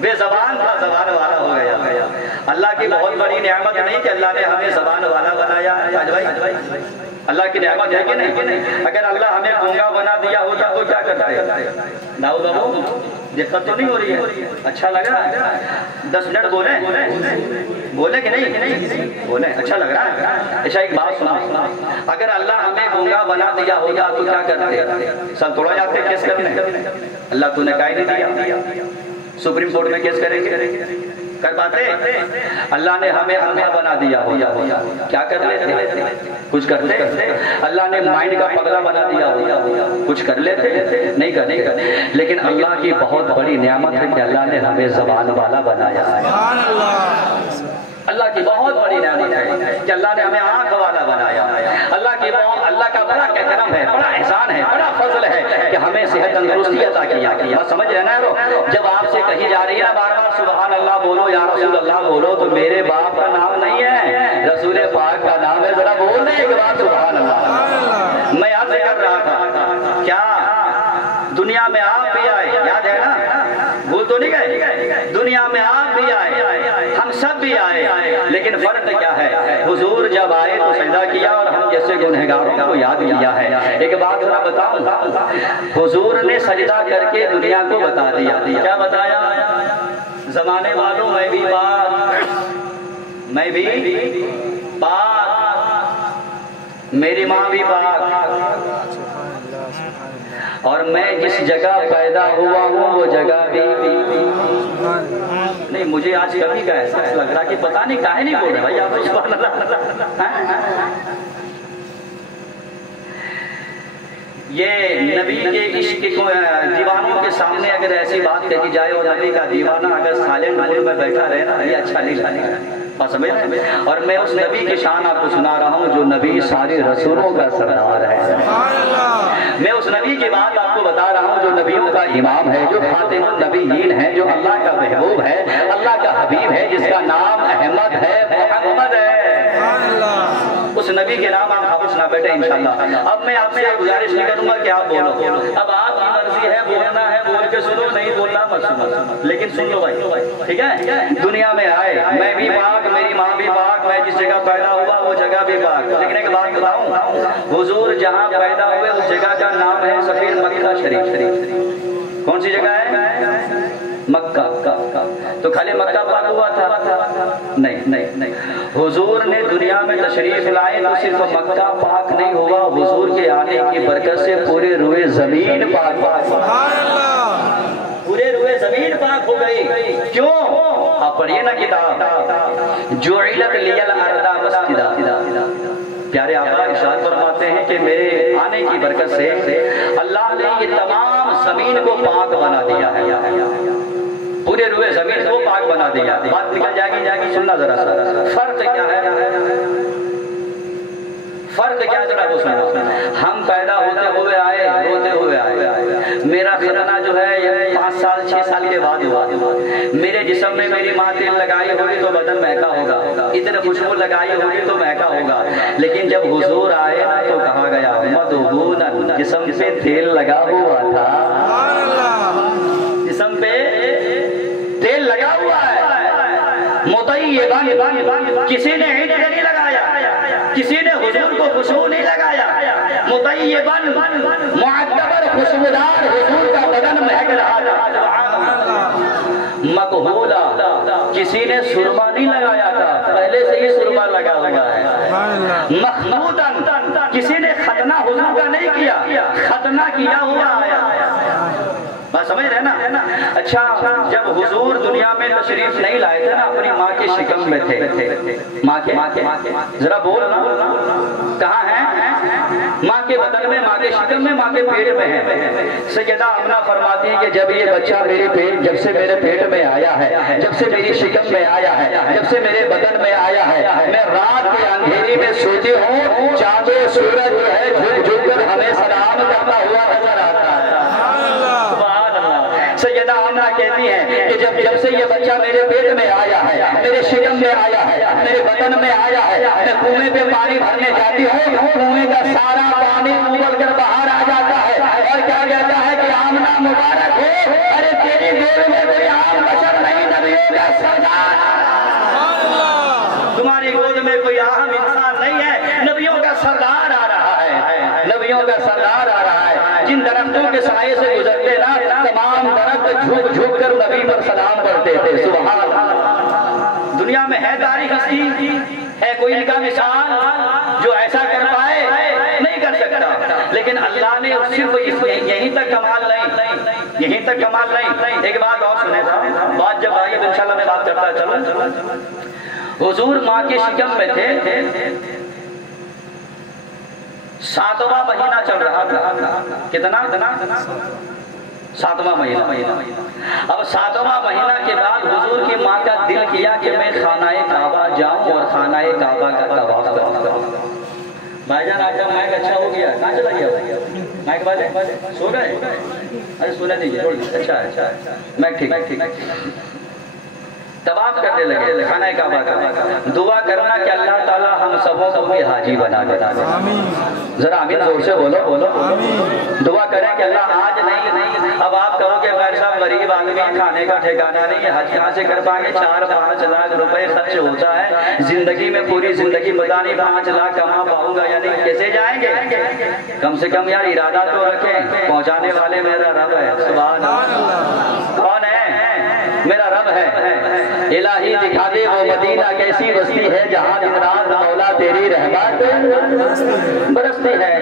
بے زبان تھا، زبان والا ہو گیا۔ اللہ کی بہت بڑی نعمت نہیں کہ اللہ نے ہمیں زبان والا بنایا ہے؟ اللہ کی نعمت ہے کہ نہیں؟ اگر اللہ ہمیں گونگا بنا دیا ہوتا تو کیا کرتے؟ داؤ بابو دقت تو نہیں ہو رہی ہے؟ اچھا لگ رہا ہے؟ 10 منٹ بولے کہ نہیں بولے؟ اچھا لگ رہا ہے؟ اچھا ایک بات سنا، اگر اللہ ہمیں گونگا بنا دیا ہوتا تو کیا کرتے؟ سر توڑا جاتے کیس کرنے؟ اللہ تو نے کہا ہی نہیں دیا، سپریم کورٹ میں کیس کریں گے؟ کر پاتے؟ اللہ نے ہمیں اندھا بنا دیا ہوتا کیا کر لیتے؟ کچھ کرتے؟ اللہ نے مائنڈ کا پگلا بنا دیا ہوتا کچھ کر لیتے؟ نہیں کرتے۔ لیکن اللہ کی بہت بڑی نعمت ہے کہ اللہ نے ہمیں زبان والا بنایا ہے۔ اللہ کی بہت بڑی نعمت ہے کہ اللہ نے ہمیں آنکھ والا بنایا ہے۔ اللہ کا بڑا کرم ہے، بڑا احسان ہے، بڑا فضل ہے کہ ہمیں صحت تندرستی عطا کیا۔ بات سمجھ رہے نا؟ جب آپ سے کہی جا رہی ہے بار بار سبحان اللہ بولو یا رسول اللہ بولو، تو میرے باپ کا نام نہیں ہے، رسول پاک کا نام ہے۔ ذرا بول دیں ایک بار سبحان اللہ۔ میں یاد کر رہا تھا کیا دنیا میں آپ بھی آئے، یاد ہے نا؟ بھول تو نہیں گئے؟ دنیا میں آپ بھی آئے، ہم سب بھی آئے، لیکن فرق کیا ہے؟ حضور جب آئے تو سجدہ کیا اور ہم جیسے گنہگاروں کو یاد کیا ہے۔ ایک بات میں بتاؤں، حضور نے سجدہ کر کے دنیا کو بتا دیا۔ کیا بتایا؟ زمانے والوں میں بھی پاک، میری ماں بھی پاک، اور میں جس جگہ پیدا ہوا ہوں وہ جگہ بھی نہیں۔ مجھے آج کبھی کا احساس لگ رہا کہ پتہ نہیں کاہے نہیں بول رہے بھائی آپ سبحان اللہ۔ یہ نبی کے عشق دیوانوں کے سامنے اگر ایسی بات کہی جائے اور نبی کا دیوانہ اگر سائلنٹ موڈ میں بیٹھا رہے نا، یہ اچھا نہیں لگتا، سمجھ؟ اور میں اس نبی کی شان آپ کو سنا رہا ہوں جو نبی سارے رسولوں کا سردار ہے۔ میں اس نبی کی بات آپ کو بتا رہا ہوں جو نبیوں کا امام ہے، جو خاتم النبیین ہے، جو اللہ کا محبوب ہے، اللہ کا حبیب ہے، جس کا نام احمد ہے، محمد ہے۔ اس نبی کے نام آپ حافظ نہ بیٹھے انشاءاللہ۔ اب میں آپ سے گزارش نہیں کروں گا کہ آپ بولو، اب آپ کی مرضی ہے، بولنا ہے بول کے سنو، نہیں بولنا مت سنو، لیکن سن لو بھائی، ٹھیک ہے؟ دنیا میں آئے، میں بھی پاک، میری ماں بھی پاک، میں جس جگہ پیدا ہوا وہ جگہ بھی پاک۔ لیکن ایک بات بتاؤں، حضور جہاں پیدا ہوئے اس جگہ کا نام ہے سفیر مکہ شریف۔ کون سی جگہ ہے؟ مکہ۔ تو خالی مکہ پاک ہوا تھا؟ نہیں، حضور نے دنیا میں تشریف لائے تو صرف مکہ پاک نہیں ہوا، حضور کے آنے کی برکت سے پورے روئے زمین پاک، پورے روئے زمین پاک ہو گئی۔ کیوں؟ آپ پڑھیے نا کتاب جعلت لی الارض مسجدا، پیارے آقا ارشاد فرماتے ہیں کہ میرے آنے کی برکت سے اللہ نے یہ تمام زمین کو پاک بنا دیا ہے، پورے روئے زمین کو پاک بنا دیا۔ بات نکل جائے گی، سننا ذرا سا فرق کیا ہے، فرق کیا ذرا وہ سننا۔ ہم پیدا ہوتے ہوئے آئے، روتے ہوئے آئے، میرا ختنہ جو ہے 5 سال 6 سال کے بعد ہوا، میرے جسم میں میری ماں تیل لگائی ہوگی تو بدن مہکا ہوگا، اتنے خوشبو لگائی ہوگی تو مہکا ہوگا، لیکن جب حضور آئے تو کہا گیا مدہونا، جسم سے تیل لگا ہوا تھا، جسم پہ تیل لگا ہوا ہے، مطیباً، کسی نے عطر نہیں لگایا، کسی نے حضور کو خوشبو نہیں لگایا، مطیباً معطر خوشبودار حضور کا بدن مہک رہا تھا، مکحولا، کسی نے سرما نہیں لگایا تھا، پہلے سے ہی سرما لگا ہوا ہے، مخموداً، کسی نے ختنہ حضور کا نہیں کیا، ختنہ کیا ہوا آیا۔ بات سمجھ رہے نا؟ اچھا جب حضور دنیا میں تشریف نہیں لائے تھے نا، اپنی ماں کے شکم میں تھے، ماں کے ذرا بولنا کہاں ہیں؟ ماں کے بدن میں، ماں کے شکم میں، ماں کے پیٹ میں ہے۔ سیدہ آمنہ فرماتی ہیں کہ جب یہ بچہ جب سے میرے پیٹ میں آیا ہے، جب سے میری شکم میں آیا ہے، جب سے میرے بدن میں آیا ہے، میں رات کے اندھیری میں سوتی ہوں، چاند و سورج جو ہے جھک جھک کر ہمیں سلام کرتا ہوا نظر آتا ہے۔ سیدہ آمنہ کہتی ہیں کہ جب سے یہ بچہ میرے پیٹ میں آیا ہے، میرے شکم میں آیا ہے، میرے بدن میں آیا ہے، میں کنویں پہ پانی بھرنے جاتی ہوں، کنویں کا سارا پانی ابل کر باہر آ جاتا ہے، اور کیا کہتا ہے کہ آمنہ مبارک ہو، ارے تیری گود میں کوئی عام بشر نہیں، نبیوں کا سردار، تمہاری گود میں کوئی عام انسان نہیں ہے، نبیوں کا سردار آ رہا ہے، نبیوں کا سردار آ رہا ہے۔ جن درختوں کے سائے سے گزرتے نا، تمام درخت جھک جھک کر نبی پر سلام کرتے تھے۔ سبحان اللہ۔ دنیا میں ہے تاریخ ہستی، ہے کوئی ان کا مثال جو ایسا کر پائے؟ نہیں کر سکتا، لیکن اللہ نے صرف یہیں تک کمال نہیں، یہیں تک کمال نہیں۔ ایک بات اور سنیں، بات جب آئی تو انشاءاللہ میں بات کرتا چلا۔ حضور ماں کے شکم میں تھے، 7واں مہینہ چل رہا تھا، کتنا؟ 7واں مہینہ۔ اب 7واں مہینہ کے بعد حضور کی ماں کا دل کیا کہ میں خانہ کعبہ جاؤں اور خانہ کعبہ کا طواف کروں۔ بھائی جان آج مائک اچھا ہو گیا، کہاں چلا گیا مائک والے؟ سو گئے؟ ارے سونے دیجیے، اچھا ہے مائک ٹھیک۔ طواف کرنے لگے خانہ کعبہ کا، دعا کرنا کہ اللہ تعالی ہم سبوں کو بھی حاجی بنا دے۔ ذرا آمین زور سے بولو۔ دعا کریں کہ اللہ آج نہیں، اب آپ کہو کہ غیر صاحب غریب آدمی کھانے کا ٹھکانہ نہیں ہے، حج کہاں سے کر پائیں گے؟ 4-5 لاکھ روپے خرچ ہوتا ہے زندگی میں، پوری زندگی پتہ نہیں 5 لاکھ کما پاؤں گا یا نہیں، کیسے جائیں گے؟ کم سے کم یار ارادہ تو رکھیں، پہنچانے والے میرا رب ہے۔ سبحان اللہ۔ کون ہے؟ میرا رب ہے۔ الہی دکھا دے وہ مدینہ کیسی بستی ہے جہاں دن رات مولا تیری رحمت برستی ہے۔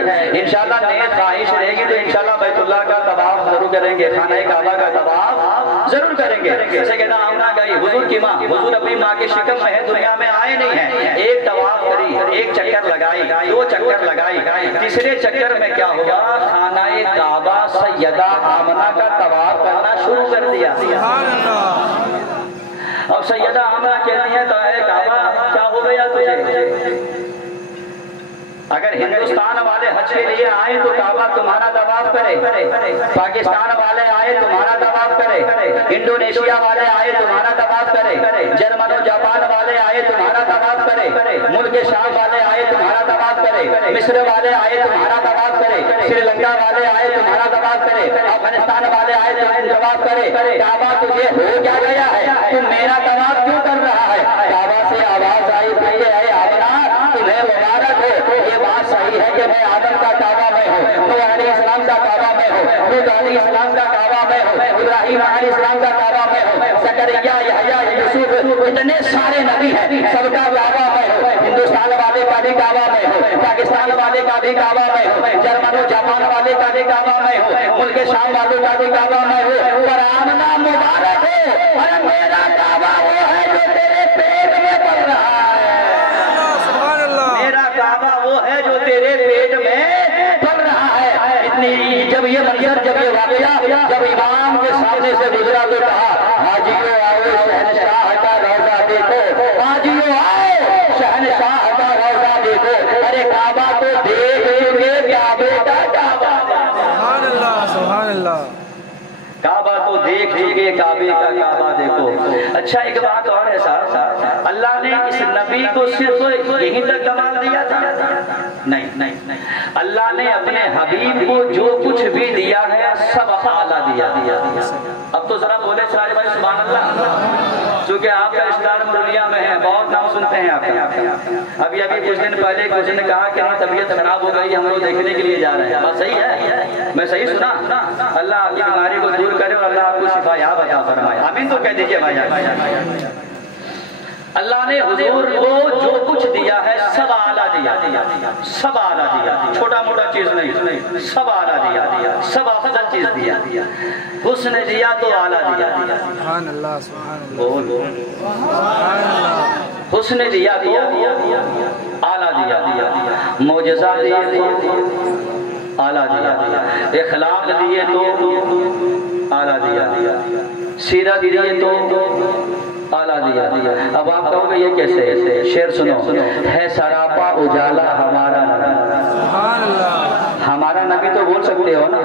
انشاءاللہ نیک خواہش رہے گی تو انشاءاللہ بیت اللہ کا طواف ضرور کریں گے، خانہ کعبہ کا طواف ضرور کریں گے۔ سیدہ آمنہ گئی، حضور کی ماں، حضور اپنی ماں کے شکم میں ہے، دنیا میں آئے نہیں ہیں، ایک طواف کری، ایک چکر لگائی، 2 چکر لگائی، تیسرے چکر میں کیا ہوا؟ خانہ کعبہ سیدہ آمنہ کا طواف کرنا شروع کر دیا۔ اب سیدہ آمنہ کہتی ہیں تو اے کعبہ کیا ہو گیا تجھے؟ اگر ہندوستان والے حج کے لیے آئے تو کعبہ تمہارا طواف کرے، پاکستان والے آئے تمہارا طواف کرے، انڈونیشیا والے آئے تمہارا طواف کرے، جرمن و جاپان والے آئے تمہارا طواف کرے، ملک شام والے آئے تمہارا طواف کرے، مصر والے آئے تمہارا طواف کرے، سری لنکا والے آئے تمہارا طواف کرے، افغانستان والے آئے تمہارا طواف کرے۔ کعبہ تجھے ہو کیا گیا ہے؟ تم میرا طواف کیوں کر رہا ہے؟ کعبہ سے آواز آئی کہ اے آمنہ تمہیں مبارک ہو، یہ بات صحیح ہے کہ میں آدم کا کعبہ میں ہوں، نوح علیہ السلام کا کعبہ میں ہوں، لوط علیہ السلام کا کعبہ میں ہوں، ابراہیم علیہ السلام کا کعبہ میں ہوں، زکریا، یحییٰ، یوسف، اتنے سارے نبی ہیں، سب کا کعبہ میں ہوں، ہندوستان والے کا بھی کعبہ میں ہوں، پاکستان والے کا بھی کعبہ میں ہوں، جرمن و جاپان والے کا بھی کعبہ میں ہوں، ملک شام والے کا بھی کعبہ میں ہوں، اور آمنہ مبارک ہو، اور میرا کعبہ وہ منظر جب یہ واقعہ جب امام کے سامنے سے گزرا تو کہا حاجیوں آؤ شہنشاہ کا روضہ دیکھو، حاجیوں آؤ شہنشاہ کا روضہ دیکھو، ارے کعبہ تو دیکھ چکے، کعبے کا کعبہ، سبحان اللہ سبحان اللہ، کعبہ تو دیکھ چکے، کعبے کا کعبہ دیکھو۔ اچھا ایک بات اور ہے صاحب، اللہ نے اس نبی کو صرف یہیں تک کمال دیا تھا؟ نہیں، اللہ نے اپنے حبیب کو جو کچھ بھی دیا ہے سب اعلیٰ دیا۔ اب تو ذرا بولے سارے بھائی سبحان اللہ، چونکہ آپ کا رشتہ دار مولویا میں ہے، بہت نام سنتے ہیں آپ کا۔ ابھی کچھ دن پہلے کچھ نے کہا کہ ہماری طبیعت خراب ہو گئی، ہم لوگ دیکھنے کے لیے جا رہے ہیں، بات صحیح ہے؟ میں صحیح سنا؟ اللہ آپ کی بیماری کو دور کرے اور اللہ آپ کو شفا یاب عطا فرمائے، آمین تو کہہ دیجئے بھائی۔ اللہ نے حضور کو جو کچھ دیا ہے سب اعلیٰ دیا، سب اعلیٰ دیا، چھوٹا موٹا چیز نہیں، سب اعلیٰ دیا، سب افضل چیز دیا، حسن دیا تو اعلیٰ دیا۔ سبحان اللہ سبحان اللہ، بول سبحان اللہ، حسن دیا تو اعلیٰ دیا، معجزہ دیے تو اعلیٰ دیا، اخلاق دیے تو اعلیٰ دیا، سیرت دیے تو اعلیٰ دیا۔ اب آپ کہو گے یہ کیسے؟ شعر سنو، ہے سراپا اجالا ہمارا نبی، سبحان اللہ، ہمارا نبی تو بول سکتے ہو نا؟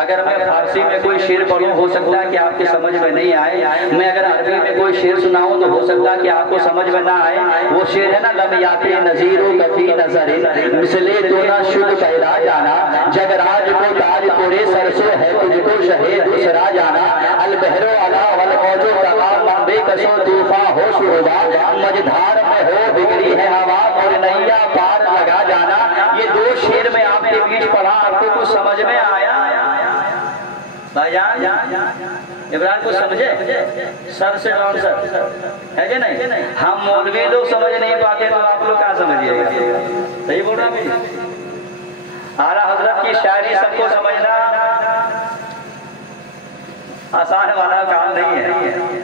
اگر میں فارسی میں کوئی شعر پڑھوں ہو سکتا ہے کہ آپ کی سمجھ میں نہیں آئے، میں اگر عربی میں کوئی شعر سناؤں تو ہو سکتا ہے کہ آپ کو سمجھ میں نہ آئے۔ وہ شعر ہے نا، لم یاتی نظیر و کفی نظر مثلے تو نہ شد پیدا جانا، جگ راج کو تاج پورے سرسو ہے تجھ کو شہے دوسرا جانا، البحر علا والموج تغا بے کسو طوفاں ہو شروبا، مجدھار میں ہو بگڑی ہے ہوا اور نیا پار لگا جانا۔ یہ دو شعر میں آپ کے بیچ پڑھا، آپ کو کچھ سمجھ میں آیا؟ بھائی جان عمران کو سمجھے؟ سر سے ڈاؤن سر ہے کہ نہیں؟ ہم مولوی لوگ سمجھ نہیں پاتے تو آپ لوگ کیا سمجھیے گا؟ صحیح بول رہا ہوں؟ اعلیٰ حضرت کی شاعری سب کو سمجھنا آسان والا کام نہیں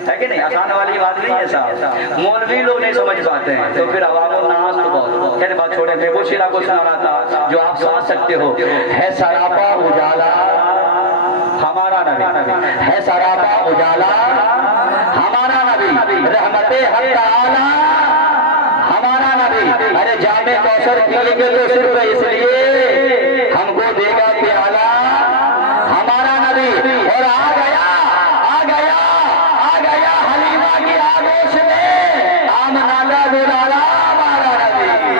ہے کہ نہیں؟ آسان والی بات نہیں ہے صاحب، مولوی لوگ نہیں سمجھ پاتے ہیں تو پھر عوام الناس تو بہت کہنے بات چھوڑے تھے۔ وہ شیرہ کو سنا رہا تھا جو آپ سمجھ سکتے ہو، ہے سراپا اجالا ہمارا نبی، ہے سراپا اجالا ہمارا نبی، رحمت حق تعالی ہمارا نبی، ارے جامع کوثر پیے گے تو صرف اس لیے ہم کو دے گا پیالہ ہمارا نبی۔ اور آ گیا حلیمہ کی آگوش میں آمنہ کا دلالا ہمارا نبی،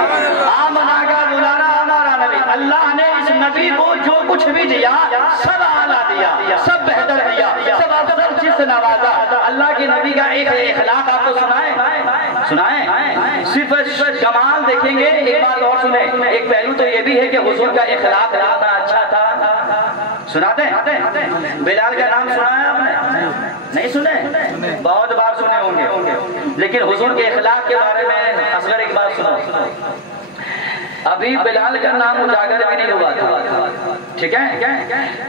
آمنہ کا دلالا ہمارا نبی۔ اللہ نے اس نبی کو جو کچھ بھی دیا سب اعلیٰ دیا، سب بہتر دیا، سب افضل چیز سے نوازا۔ اللہ کی نبی کا ایک اخلاق آپ کو سنائیں، صرف کمال دیکھیں گے۔ ایک بات اور سنیں، ایک پہلو تو یہ بھی ہے کہ حضور کا اخلاق اتنا اچھا تھا، سناتے ہیں؟ بلال کا نام سنا ہے آپ نے؟ نہیں سنے؟ بہت بار سنے ہوں گے، لیکن حضور کے اخلاق کے بارے میں اصغر ایک بات سنو۔ ابھی بلال کا نام اجاگر بھی نہیں ہوا تھا، ٹھیک ہے؟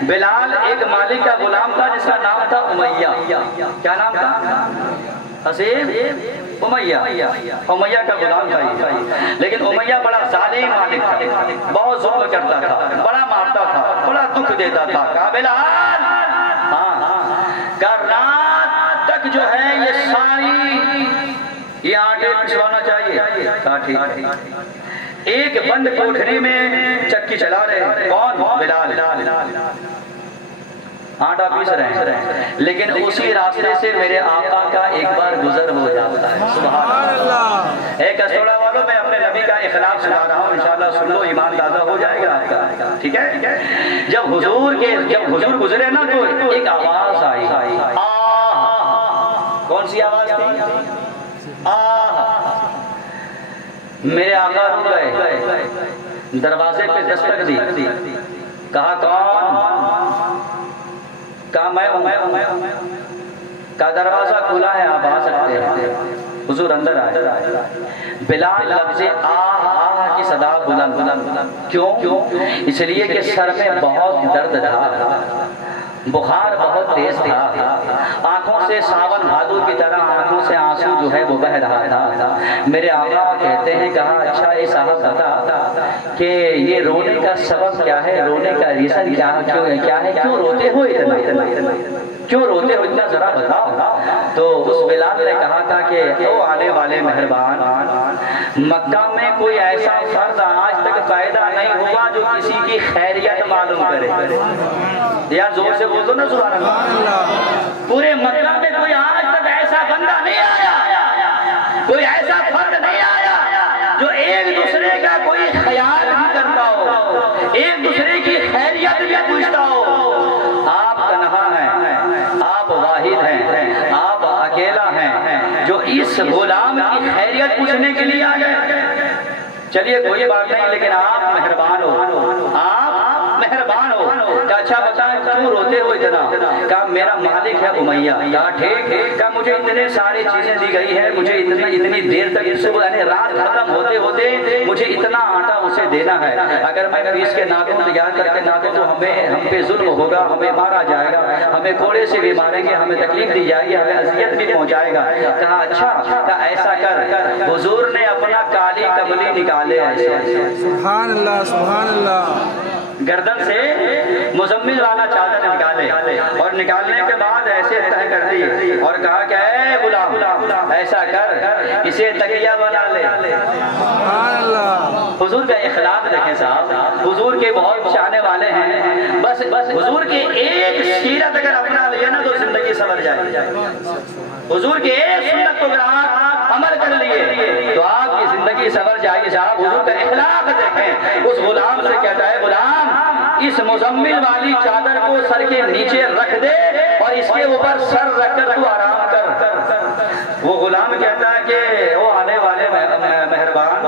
بلال ایک مالک کا غلام تھا جس کا نام تھا امیہ۔ کیا نام تھا؟ حسین امیہ کا غلام تھا، لیکن امیہ بڑا ظالم مالک تھا، بہت ظلم کرتا تھا، بڑا مارتا تھا، بڑا دکھ دیتا تھا۔ کہا بلال، ہاں رات تک جو ہے یہ ساری یہ آٹے پسوانا چاہیے۔ کہا ٹھیک۔ ایک بند کوٹھری میں چکی چلا رہے ہیں، کون؟ بلال، آٹا پیس رہے ہیں، لیکن اسی راستے سے میرے آقا کا ایک بار گزر ہو جاتا ہے۔ سبحان اللہ۔ ایک اسٹوڑا والوں میں اپنے نبی کا اخلاق سنا رہا ہوں، انشاءاللہ سن لو، ایمان تازہ ہو جائے گا آپ کا، ٹھیک ہے؟ جب حضور گزرے نا تو ایک آواز آئی، آہ۔ کون سی آواز تھی؟ آہ۔ میرے آقا رک گئے، دروازے پہ دستک دی، کہا کون؟ کہا میں ہوں۔ کہا دروازہ کھلا ہے، آپ آ سکتے ہیں۔ حضور اندر آئے۔ بلال لفظ آہ کی صدا بلند، کیوں؟ اس لیے کہ سر میں بہت درد تھا، بخار بہت تیز تھا، آنکھوں سے ساون بھادو کی طرح آنکھوں سے آنسو جو ہے وہ بہ رہا تھا۔ میرے آقا کہتے ہیں کہا اچھا اے صاحب بتا کہ یہ رونے کا سبب کیا ہے، رونے کا ریزن کیا ہے، کیوں روتے ہو اتنا، کیوں روتے ہو اتنا، ذرا بتاؤ۔ تو اس بلال نے کہا تھا کہ او آنے والے مہربان، مکہ میں کوئی ایسا فرد آج تک پیدا نہیں ہوا جو کسی کی خیریت معلوم کرے۔ یا زور سے بول دو نا سبحان اللہ۔ پورے مکہ میں کوئی آج تک ایسا بندہ نہیں آیا، کوئی ایسا فرد نہیں آیا جو ایک دوسرے کا کوئی خیال بھی کرتا ہو، ایک دوسرے کی خیریت بھی پوچھتا ہو۔ آپ تنہا ہیں، آپ واحد ہیں، آپ اکیلا ہیں جو اس غلام کی خیریت پوچھنے کے لیے آ گئے۔ چلیے کوئی بات نہیں، لیکن آپ مہربان ہو، آپ مہربان ہو۔ کہا اچھا بتائیں کیوں روتے ہو اتنا؟ کہا میرا مالک ہے امیہ۔ کہا ٹھیک، کہا مجھے اتنے سارے چیزیں دی گئی ہے، مجھے اتنی دیر تک صبح یعنی رات ختم ہوتے ہوتے مجھے اتنا آٹا اسے دینا ہے، اگر میں پیس کے ناکوں تیار کر کے نہ دوں تو ہم پہ ظلم ہوگا، ہمیں مارا جائے گا، ہمیں کوڑے سے بھی ماریں گے، ہمیں تکلیف دی جائے گی، ہمیں اذیت بھی پہنچائے گا۔ کہا اچھا، کہا ایسا کر، حضور نے اپنا کالی کملی نکالے ایسے، سبحان اللہ سبحان اللہ، گردن سے مزمل والا چادر نکالے، اور نکالنے کے بعد ایسے تہہ کر دی اور کہا کہ اے غلام ایسا کر، اسے تکیہ بنا لے۔ سبحان اللہ، حضور کا اخلاق دیکھیں صاحب، حضور کے بہت چاہنے والے ہیں، بس حضور کی ایک سیرت اگر اپنا لیا نا تو زندگی سنور جائے۔ حضور کی ایک سنت کو اگر آپ عمل کر لیے تو آپ کی زندگی سنور جائے گی صاحب۔ حضور کا اخلاق دیکھیں، اس غلام سے کہتا ہے غلام اس مزمل والی چادر کو سر کے نیچے رکھ دے اور اس کے اوپر سر رکھ کر تو آرام کر۔ وہ غلام کہتا ہے کہ وہ آنے والے مہربان،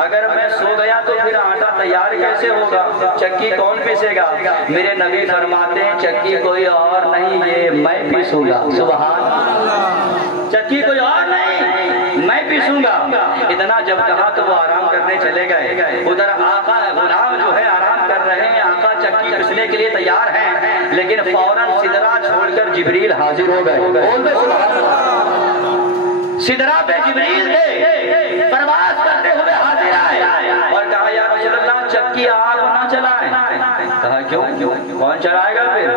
اگر میں سو گیا تو پھر آٹا تیار کیسے ہوگا، چکی کون پیسے گا؟ میرے نبی فرماتے ہیں چکی کوئی اور نہیں، یہ میں پیسوں گا۔ سبحان اللہ، چکی کوئی اور نہیں، میں پیسوں گا۔ اتنا جب کہا تو وہ آرام کرنے چلے گئے۔ ادھر آقا غلام جو ہے آرام کر رہے ہیں، آقا چکی پیسنے کے لیے تیار ہیں، لیکن فوراً سدرا چھوڑ کر جبریل حاضر ہو گئے۔ بول دے سبحان اللہ، سدرا پہ جبریل تھے، پرواز کرتے ہوئے حاضر آئے اور کہا یا رسول اللہ چکی آپ نہ چلائیں۔ کہا کیوں، کون چلائے گا پھر؟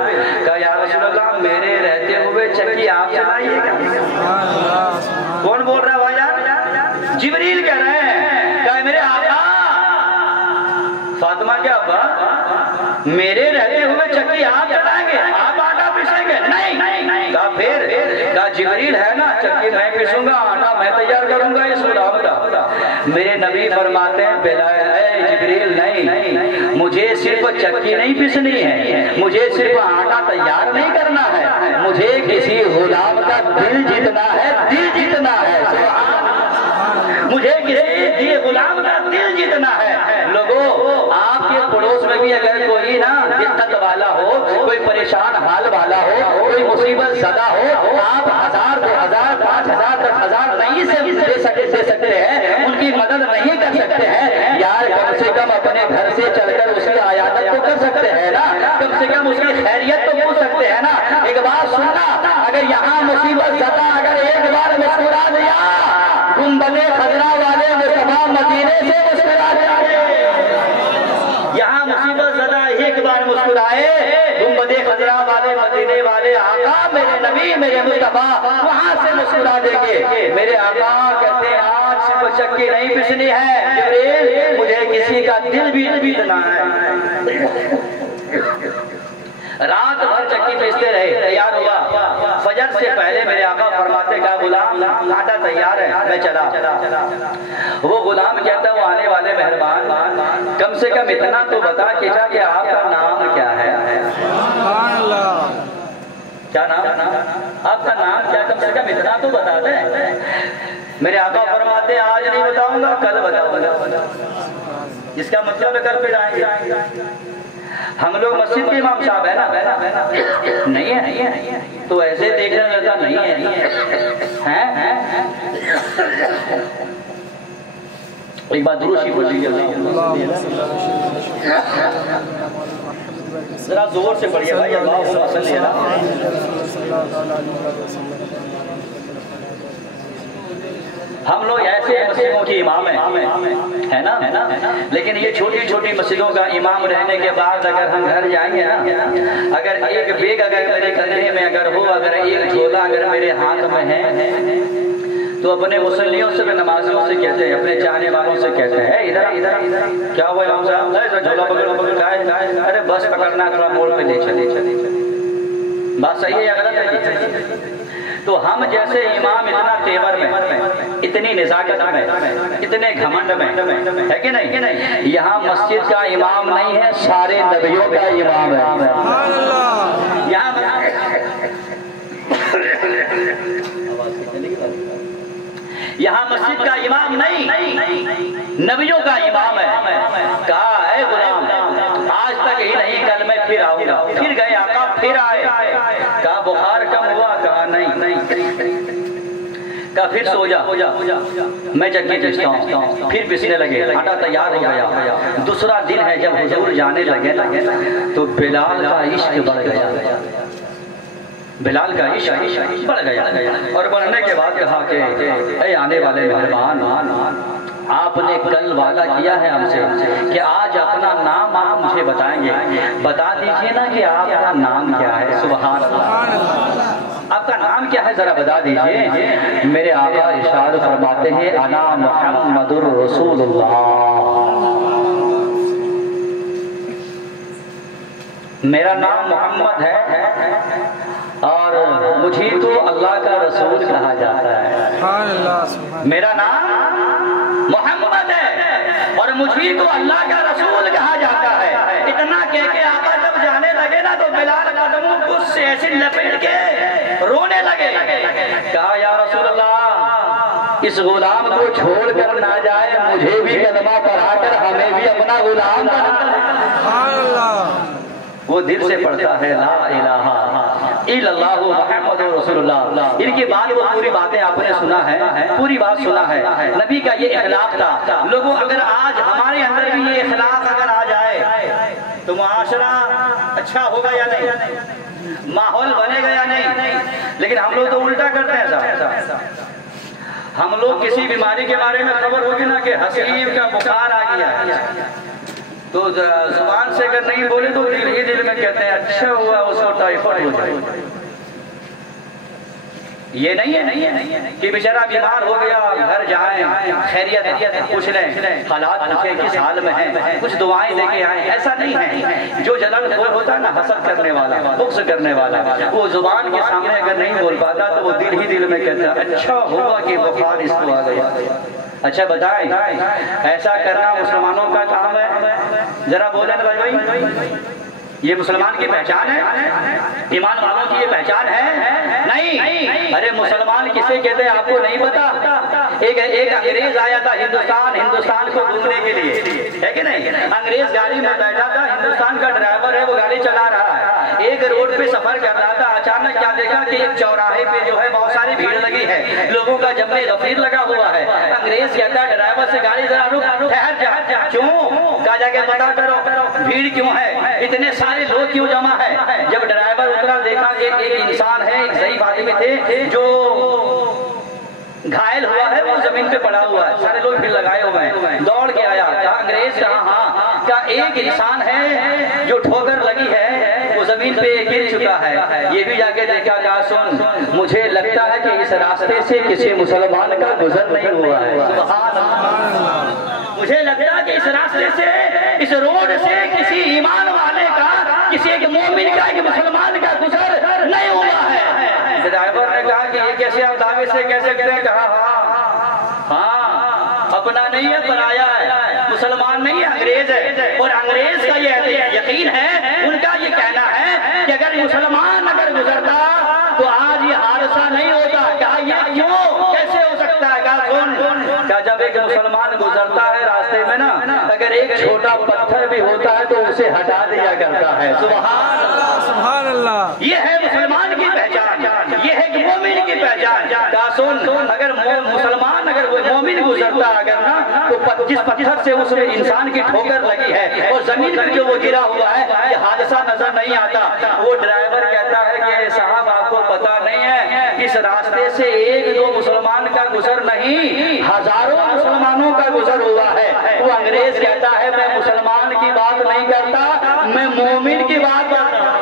کہا یا رسول اللہ میرے رہتے ہوئے چکی آپ چلائیے گا۔ کون بول رہا ہے بھائی یار؟ جبریل کہہ رہے ہیں۔ کہا میرے آقا، فاطمہ کے ابا میرے رہتے ہوئے چکی آپ چلائیں گے، آپ آٹا پیسیں گے؟ نہیں۔ کہا پھر؟ کہا جبریل ہے نا، چکی میں پیسوں گا، آٹا میں تیار کروں گا اس غلام کا۔ میرے نبی فرماتے ہیں اے جبریل نہیں، مجھے صرف چکی نہیں پیسنی ہے، مجھے صرف آٹا تیار نہیں کرنا ہے، مجھے کسی غلام کا دل جیتنا ہے، دل جیتنا ہے، مجھے کسی غلام کا دل جیتنا ہے۔ لوگوں آپ کے پڑوس میں بھی اگر کوئی نا دقت والا ہو، کوئی پریشان حال والا ہو، کوئی مصیبت زدہ ہو، آپ 1000 2000 5000 10,000 نہیں سے دے سکتے ہیں، ان کی مدد نہیں کر سکتے ہیں یار، کم سے کم اپنے گھر سے چل کر اس کی عیادت تو کر سکتے ہیں نا، کم سے کم اس کی خیریت تو پوچھ سکتے ہیں نا۔ ایک بات سننا، اگر یہاں مصیبت زدہ اگر ایک بار مسکرا دیا، گنبد خضرا والے مصطفیٰ مدینے سے مسکرا دیا، یہاں مصیبت زدہ ایک بار مسکرائے، گنبد خضرا والے مدینے والے آقا میرے نبی میرے مصطفیٰ وہاں سے مسکرا دیں گے۔ میرے آقا کہتے ہیں آج صرف چکی نہیں پسنی ہے جبریل، مجھے کسی کا دل بھی جیتنا ہے۔ رات بھر چکی پیستے رہے، تیار ہوا، فجر سے پہلے میرے آقا فرماتے کا غلام آٹا تیار ہے، میں چلا۔ وہ غلام کہتا ہے وہ آنے والے مہربان کم سے کم اتنا تو بتا کہ آپ کا نام کیا ہے؟ سبحان اللہ، کیا نام؟ آپ کا نام کیا؟ کم سے کم اتنا تو بتا دیں۔ میرے آقا فرماتے آج نہیں بتاؤں گا، کل بتاؤں گا، جس کا مطلب ہے کل پھر آئیں گے۔ ہم لوگ مسجد کے امام صاحب ہے نا، نہیں ہے تو ایسے دیکھنے لگتا نہیں ہے۔ ایک بات درود شریف پڑھ لیجیے۔ ذرا زور سے پڑھیے بھائی اللہم صلی علی ہم لوگ ایسے مسجدوں کی امام ہیں ہے نا لیکن یہ چھوٹی چھوٹی مسجدوں کا امام رہنے کے بعد اگر ہم گھر جائیں گے نا اگر ایک بیگ اگر میرے کندھے میں اگر ہو اگر ایک جھولا اگر میرے ہاتھ میں ہے تو اپنے مسلیوں سے بھی نمازیوں سے کہتے ہیں اپنے چاہنے والوں سے کہتے ہیں ادھر کیا ہوا امام صاحب جھولا پکڑ ارے بس پکڑنا تھوڑا موڑ پہ لے چلے بات صحیح ہے یا غلط ہے تو ہم جیسے امام اتنا تیور میں اتنی نزاکت میں اتنے گھمنڈ میں ہے کہ نہیں یہاں مسجد کا امام نہیں ہے سارے نبیوں کا امام ہے یہاں مسجد کا امام نہیں نبیوں کا امام ہے کہا اے غلام آج تک ہی نہیں کل میں پھر آؤں گا پھر گئے آقا پھر آئے کہا بخار کم ہوا کہا نہیں کہا پھر سو جا میں چکی پستا ہوں پھر پسنے لگے آٹا تیار ہو گیا دوسرا دن ہے جب حضور جانے لگے تو بلال کا عشق بڑھ گیا بلال کا عشق بڑھ گیا اور بڑھنے کے بعد کہا کہ اے آنے والے مہربان آپ نے کل وعدہ کیا ہے ہم سے کہ آج اپنا نام آپ مجھے بتائیں گے بتا دیجئے نا کہ آپ کا نام کیا ہے سبحان اللہ آپ کا نام کیا ہے ذرا بتا دیجئے میرے آقا ارشاد فرماتے ہیں انا محمد الرسول اللہ میرا نام محمد ہے اور مجھے تو اللہ کا رسول کہا جاتا ہے میرا نام محمد ہے اور مجھے تو اللہ کا رسول کہا جاتا ہے اتنا کہہ کے آقا جب جانے لگے نا تو بلال قدموں کو سے ایسے لپٹ کے رونے لگے کہا یا رسول اللہ اس غلام کو چھوڑ کر نہ جائے مجھے بھی کلمہ پڑھا کر ہمیں بھی اپنا غلام بنا وہ دل سے پڑھتا ہے لا الہ الا اللہ محمد رسول اللہ ان کی بات وہ پوری باتیں آپ نے سنا ہے پوری بات سنا ہے نبی کا یہ اخلاق تھا لوگوں اگر آج ہمارے اندر بھی یہ اخلاق اگر آ جائے تو معاشرہ اچھا ہوگا یا نہیں ماحول بنے گا یا نہیں لیکن ہم لوگ تو الٹا کرتے ہیں صاحب ہم لوگ کسی بیماری کے بارے میں خبر ہوگی نا کہ حسین کا بخار آ گیا تو زبان سے اگر نہیں بولے تو دل ہی دل میں کہتے ہیں اچھا ہوا اس کو ٹائیفائڈ ہو جائے یہ نہیں ہے کہ بیچارہ بیمار ہو گیا گھر جائیں خیریت پوچھ لیں حالات پوچھیں کس حال میں ہیں کچھ دعائیں دے کے آئیں ایسا نہیں ہے جو جلن خور ہوتا ہے نا حسد کرنے والا بغض کرنے والا وہ زبان کے سامنے اگر نہیں بول پاتا تو وہ دل ہی دل میں کہتا ہے اچھا ہوا کہ بخار اس کو آ گیا اچھا بتائیں ایسا کرنا مسلمانوں کا کام ہے ذرا بولیں بھائی یہ مسلمان کی پہچان ہے ایمان والوں کی یہ پہچان ہے نہیں ارے مسلمان کسے کہتے ہیں آپ کو نہیں پتا ایک انگریز آیا تھا ہندوستان کو گھومنے کے لیے ہے کہ نہیں انگریز گاڑی میں بیٹھا تھا ہندوستان کا ڈرائیور ہے وہ گاڑی چلا رہا ہے ایک روڈ پہ سفر کر رہا تھا اچانک کیا دیکھا کہ ایک چوراہے پہ جو ہے بہت ساری بھیڑ لگی ہے لوگوں کا جمع غفیر لگا ہوا ہے انگریز کہتا ہے ڈرائیور سے گاڑی ذرا رک ٹھہر جا کیوں کہا جا کے پتا کرو بھیڑ کیوں ہے اتنے سارے لوگ کیوں جمع ہے جب ڈرائیور اترا دیکھا کہ ایک انسان ہے ایک ضعیف آدمی تھے جو گھائل ہوا ہے وہ زمین پہ پڑا ہوا ہے سارے لوگ بھیڑ لگائے ہوئے ہیں دوڑ کے آیا کہا انگریز کہا ہاں کہا ایک انسان ہے جو ٹھوکر لگی ہے وہ زمین پہ گر چکا ہے یہ بھی جا کے دیکھا کہا سن مجھے لگتا ہے کہ اس راستے سے کسی مسلمان کا گزر نہیں ہوا ہے سبحان اللہ مجھے لگتا ہے کہ اس راستے سے اس روڈ سے کسی ایمان والے کا کسی ایک مومن کا ایک مسلمان کا گزر نہیں ہوا ہے ڈرائیور نے کہا کہ یہ کیسے آپ دعوے سے کہہ سکتے ہیں کہا ہاں اپنا نہیں ہے پرایا ہے مسلمان نہیں ہے انگریز ہے اور انگریز کا یہ یقین ہے ان کا یہ کہنا ہے کہ اگر مسلمان اگر گزرتا تو آج یہ حادثہ نہیں ہوتا کہا یہ کیوں کیسے ہو سکتا ہے کہا سن کہا جب ایک مسلمان گزرتا ہے راستے میں نا اگر ایک چھوٹا پتھر بھی ہوتا ہے تو اسے ہٹا دیا کرتا ہے سبحان اللہ یہ ہے مسلمان کی پہچان یہ ہے مومن کی پہچان کہا سن اگر مسلمان اگر وہ مومن گزرتا اگر نا تو جس پتھر سے اس انسان کی ٹھوکر لگی ہے اور زمین پر جو وہ گرا ہوا ہے یہ حادثہ نظر نہیں آتا. وہ ڈرائیور کہتا ہے کہ صاحب آپ کو پتا نہیں ہے اس راستے سے ایک دو مسلمان کا گزر نہیں ہزاروں مسلمانوں کا گزر ہوا ہے. وہ انگریز کہتا ہے میں مسلمان کی بات نہیں کرتا میں مومن کی بات کرتا ہوں.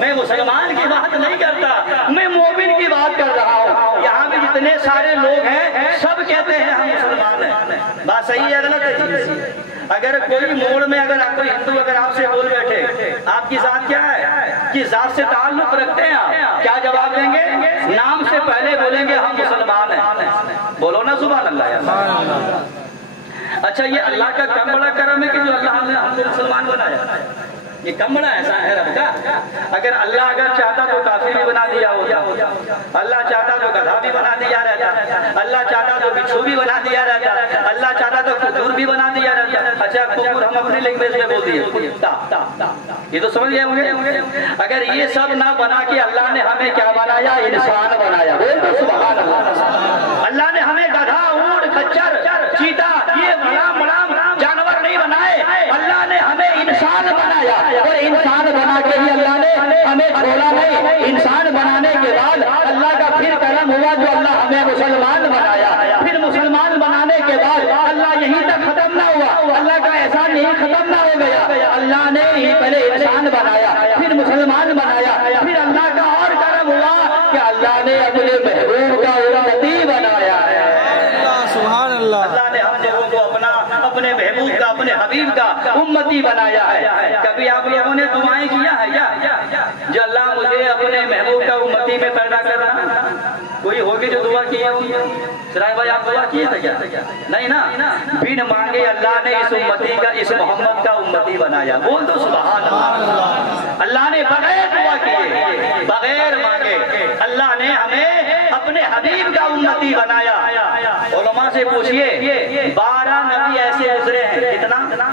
میں مسلمان کی بات نہیں کرتا میں مومن کی بات کر رہا ہوں. یہاں بھی جتنے سارے لوگ ہیں سب کہتے ہیں ہم مسلمان ہیں. بات صحیح ہے غلط ہے؟ اگر کوئی موڑ میں اگر آپ کوئی ہندو اگر آپ سے بول بیٹھے آپ کی ذات کیا ہے کس ذات سے تعلق رکھتے ہیں آپ کیا جواب دیں گے؟ نام سے پہلے بولیں گے ہم مسلمان ہیں. بولو نا سبحان اللہ. اچھا یہ اللہ کا کم بڑا کرم ہے کہ جو اللہ نے ہم کو مسلمان بنایا. یہ کم بڑا ایسا ہے رب کا. اگر اللہ اگر چاہتا تو کافر بھی بنا دیا ہوتا. اللہ چاہتا تو گدھا بھی بنا دیا رہتا. اللہ چاہتا تو بچھو بھی بنا دیا رہتا. اللہ چاہتا تو ککور بھی بنا دیا رہتا. اچھا ککور ہم اپنی لینگویج میں بول دیے یہ تو سمجھ گئے مجھے. اگر یہ سب نہ بنا کے اللہ نے ہمیں کیا بنایا انسان بنایا. سبحان اللہ. اللہ نے ہمیں گدھا اونٹ خچر چیتا یہ بڑا بڑا جانور نہیں بنائے. اللہ نے ہمیں انسان بنایا اور انسان بنا کے ہی اللہ نے ہمیں چھوڑا نہیں. انسان بنانے کے بعد اللہ کا پھر کرم ہوا جو اللہ ہمیں مسلمان بنایا. پھر مسلمان بنانے کے بعد اللہ یہیں تک ختم نہ ہوا. اللہ کا احسان یہیں ختم نہ ہو گیا. اللہ نے ہی پہلے انسان بنایا پھر مسلمان بنایا. پھر اللہ کا اور کرم ہوا کہ اللہ نے اپنے محبوب کا امتی بنایا ہے. سبحان اللہ. اللہ نے ہم لوگوں کو اپنے محبوب کا اپنے حبیب کا امتی بنایا ہے. کبھی آپ لوگوں نے دعائیں کیا ہے کیا جو اللہ مجھے اپنے محبوب کا امتی میں پیدا کرنا؟ کوئی ہوگی جو دعا کی ہوگی؟ سرائے بھائی آپ دعا کیے تھے کیا؟ نہیں نا. بن مانگے اللہ نے اس امتی کا اس محمد کا امتی بنایا. بول دو سبحان اللہ. اللہ نے بغیر دعا کیے بغیر مانگے اللہ نے ہمیں اپنے حبیب کا امتی بنایا. علماء سے پوچھئے 12 نبی ایسے گزرے ہیں. کتنا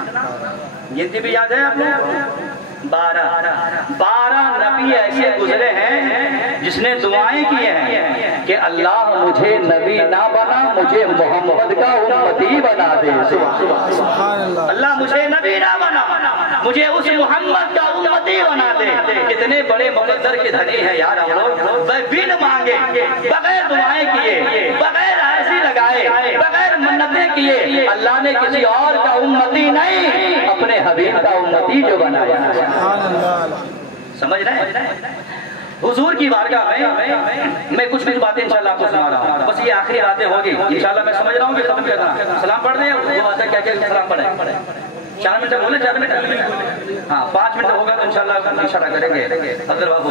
گنتی بھی یاد ہے آپ لوگ؟ 12 نبی ایسے گزرے ہیں جس نے دعائیں کی ہیں کہ اللہ مجھے نبی نہ بنا مجھے محمد کا امتی بنا دے. اللہ مجھے نبی نہ بنا مجھے اس محمد کا امتی بنا دے. کتنے بڑے مقدر کے دھنی ہیں یار ہم لوگ. بن مانگے بغیر دعائیں کیے بغیر ایسی لگائے بغیر منتیں کیے اللہ نے کسی اور کا امتی نہیں اپنے حبیب کا امتی جو بنایا. سمجھ رہے ہیں؟ حضور کی بارگاہ میں کچھ باتیں انشاءاللہ آپ کو سنا رہا ہوں. بس یہ آخری باتیں ہوگی انشاءاللہ. میں سمجھ رہا ہوں کہ ختم کرنا سلام پڑھ دیں. وہ باتیں کیا سلام پڑھیں. 4 منٹ بولے 4 منٹ ہاں 5 منٹ ہوگا تو انشاءاللہ اشارہ کریں گے. حضرت بابو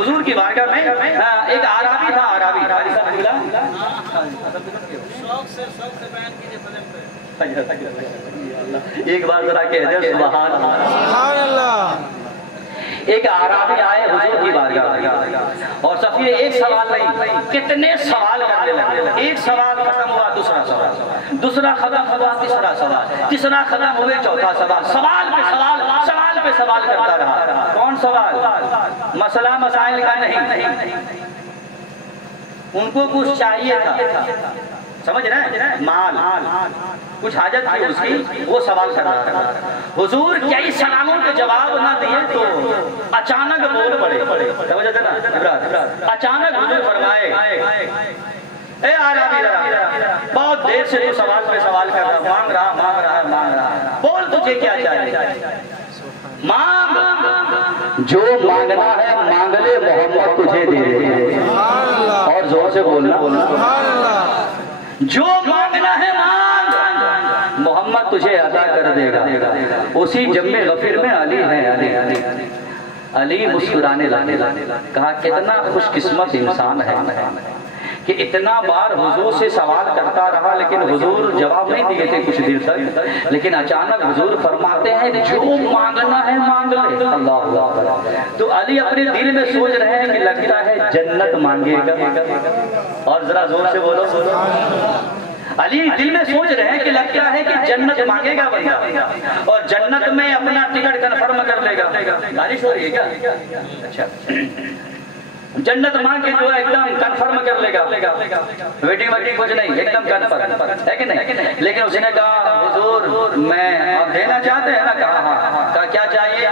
حضور کی بارگاہ میں ایک عربی تھا. عربی ایک بار ذرا کہہ دیں سبحان اللہ. ایک عربی آئے حضور کی بارگاہ اور صفیہ ایک سوال نہیں کتنے سوال کرنے لگے. ایک سوال ختم ہوا دوسرا سوال دوسرا ختم ہوا تیسرا سوال تیسرا ختم ہوئے چوتھا سوال. سوال پہ سوال سوال پہ سوال کرتا رہا. کون سوال؟ مسئلہ مسائل کا نہیں. ان کو کچھ چاہیے تھا. سمجھ رہے ہیں؟ مال کچھ حاجت تھی اس کی وہ سوال کر رہا تھا. حضور کئی سوالوں کے جواب نہ دیے تو اچانک بول پڑے. سمجھ رہے نا؟ اچانک حضور فرمائے اے عربی بہت دیر سے تو سوال پہ سوال کر رہا مانگ رہا بول تجھے کیا چاہیے. مانگ جو مانگنا ہے مانگ لے محمد تجھے دے دے. اور زور سے بولنا. جو مانگنا ہے مانگ محمد تجھے عطا کر دے گا. اسی جم غفیر میں علی ہے. علی مسکرانے لگے. کہا کتنا خوش قسمت انسان ہے کہ اتنا بار حضور سے سوال کرتا رہا لیکن حضور جواب نہیں دیے تھے کچھ دیر تک. لیکن اچانک حضور فرماتے ہیں جو مانگنا ہے مانگ لے. اللہ. تو علی اپنے دل میں سوچ رہے ہیں کہ لگتا ہے جنت مانگے گا. اور ذرا زور سے بولو. علی دل میں سوچ رہے ہیں کہ لگتا ہے کہ جنت مانگے گا بندہ اور جنت میں اپنا ٹکٹ کنفرم کر لے گا. بارش ہو رہی ہے کیا؟ اچھا جنت مانگ کے جو ہے ایک دم کنفرم کر لے گا، ویٹنگ ویٹنگ کچھ نہیں، ایک دم کنفرم ہے کہ نہیں؟ لیکن اس نے کہا حضور میں آپ دینا چاہتے ہیں نا؟ کہا ہاں۔ کہا کیا چاہیے؟